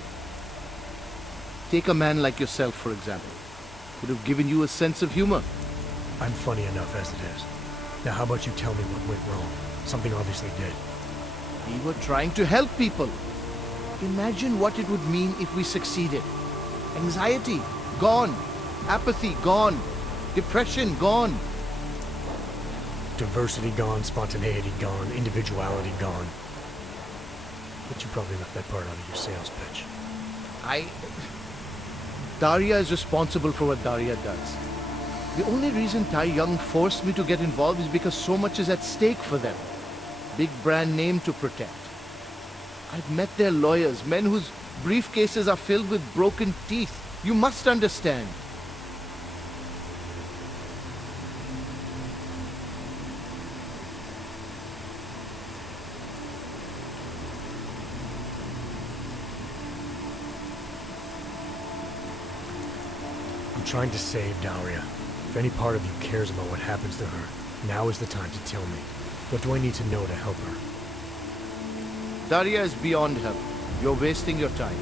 Take a man like yourself, for example. Would have given you a sense of humor. I'm funny enough as it is. Now how about you tell me what went wrong? Something obviously did. We were trying to help people. Imagine what it would mean if we succeeded. Anxiety, gone. Apathy, gone. Depression, gone. Diversity gone, spontaneity gone, individuality gone. But you probably left that part out of your sales pitch. Daria is responsible for what Daria does. The only reason Tai Yong forced me to get involved is because so much is at stake for them. Big brand name to protect. I've met their lawyers, men whose briefcases are filled with broken teeth. You must understand. I'm trying to save Daria. If any part of you cares about what happens to her, now is the time to tell me. What do I need to know to help her? Daria is beyond help. You're wasting your time.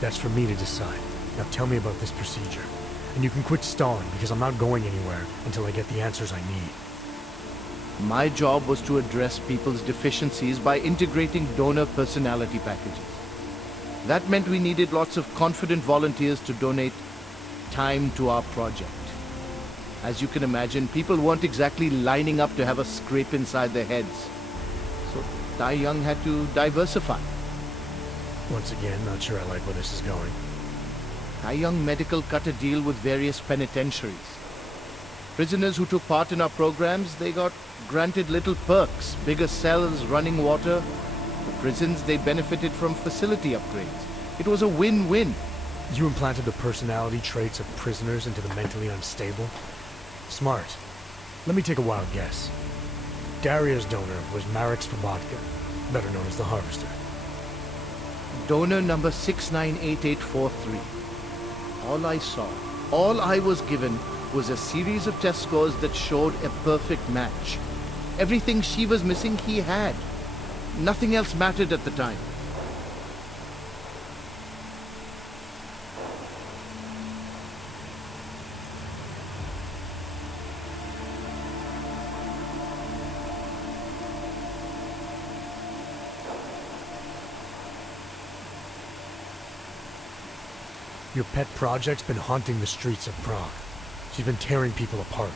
That's for me to decide. Now tell me about this procedure. And you can quit stalling, because I'm not going anywhere until I get the answers I need. My job was to address people's deficiencies by integrating donor personality packages. That meant we needed lots of confident volunteers to donate time to our project. As you can imagine, people weren't exactly lining up to have a scrape inside their heads. So Tai Young had to diversify. Once again, not sure I like where this is going. Tai Young Medical cut a deal with various penitentiaries. Prisoners who took part in our programs, they got granted little perks, bigger cells, running water. The prisons, they benefited from facility upgrades. It was a win-win. You implanted the personality traits of prisoners into the mentally unstable? Smart. Let me take a wild guess. Daria's donor was Marek Svobotka, better known as the Harvester. Donor number 698843. All I saw, all I was given, was a series of test scores that showed a perfect match. Everything she was missing, he had. Nothing else mattered at the time. Your pet project's been haunting the streets of Prague. She's been tearing people apart.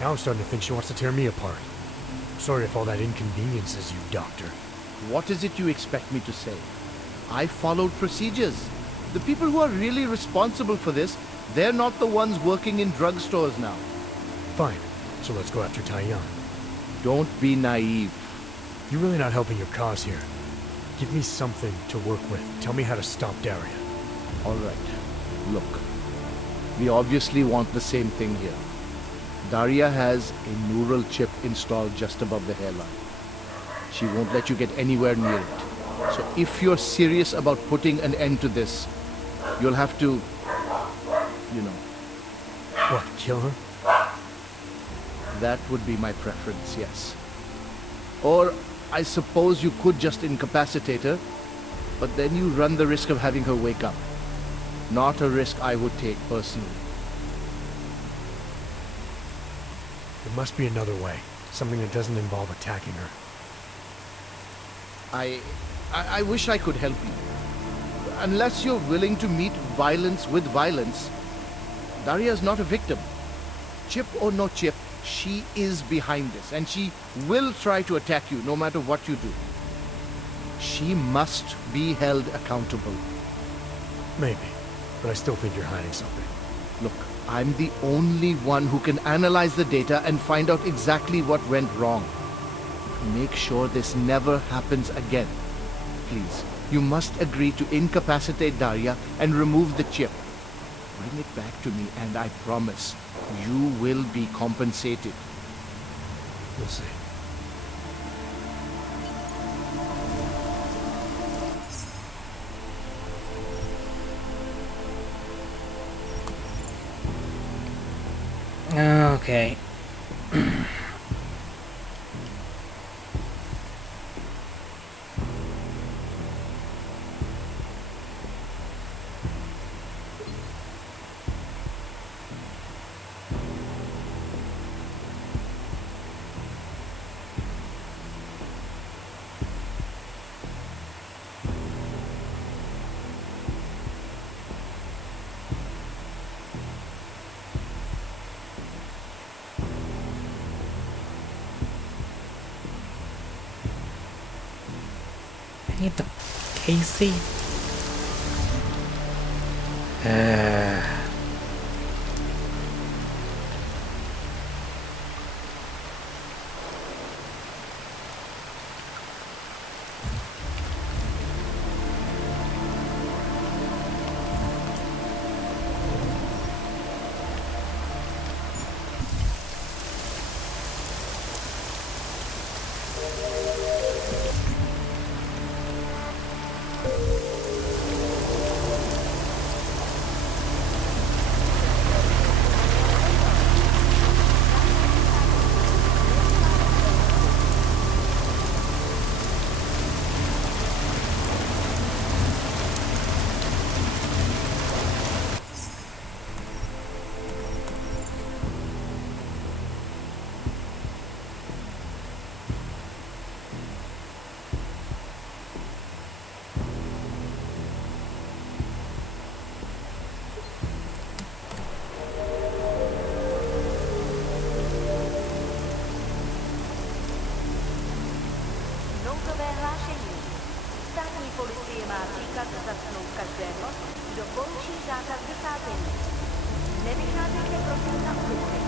Now I'm starting to think she wants to tear me apart. I'm sorry if all that inconveniences you, Doctor. What is it you expect me to say? I followed procedures. The people who are really responsible for this, they're not the ones working in drugstores now. Fine. So let's go after Tai Young. Don't be naive. You're really not helping your cause here. Give me something to work with. Tell me how to stop Daria. All right. Look. We obviously want the same thing here. Daria has a neural chip installed just above the hairline. She won't let you get anywhere near it. So if you're serious about putting an end to this, you'll have to, you know. What, kill her? That would be my preference, yes. Or I suppose you could just incapacitate her, but then you run the risk of having her wake up. Not a risk I would take personally. There must be another way. Something that doesn't involve attacking her. I wish I could help you. Unless you're willing to meet violence with violence, Daria's not a victim. Chip or no chip, she is behind this, and she will try to attack you no matter what you do. She must be held accountable. Maybe, but I still think you're hiding something. Look, I'm the only one who can analyze the data and find out exactly what went wrong. Make sure this never happens again. Please, you must agree to incapacitate Daria and remove the chip. Bring it back to me and I promise you will be compensated. We'll see. Okay. I need the Casey. policie má příkaz zatknout každého, kdo poruší zákaz vycházení. Nevycházejte prosím na ulici.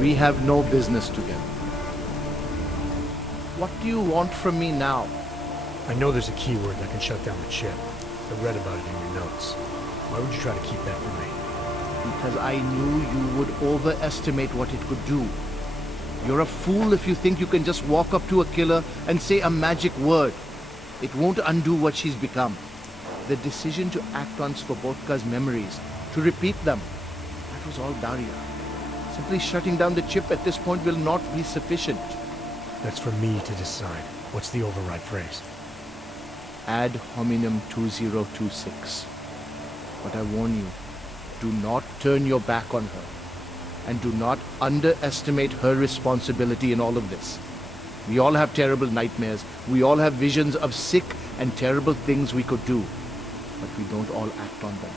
We have no business together. What do you want from me now? I know there's a keyword that can shut down the chip. I read about it in your notes. Why would you try to keep that from me? Because I knew you would overestimate what it could do. You're a fool if you think you can just walk up to a killer and say a magic word. It won't undo what she's become. The decision to act on Svobodka's memories, to repeat them, that was all Daria. Simply shutting down the chip at this point will not be sufficient. That's for me to decide. What's the override phrase? Ad hominem 2026. But I warn you, do not turn your back on her. And do not underestimate her responsibility in all of this. We all have terrible nightmares. We all have visions of sick and terrible things we could do. But we don't all act on them.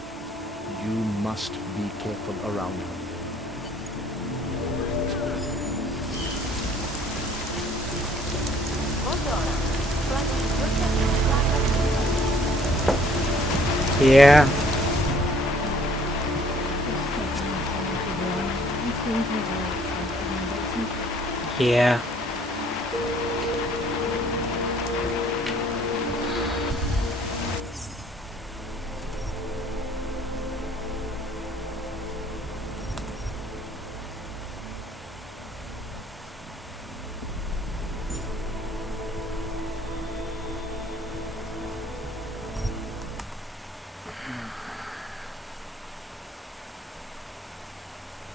You must be careful around her. Yeah. Yeah.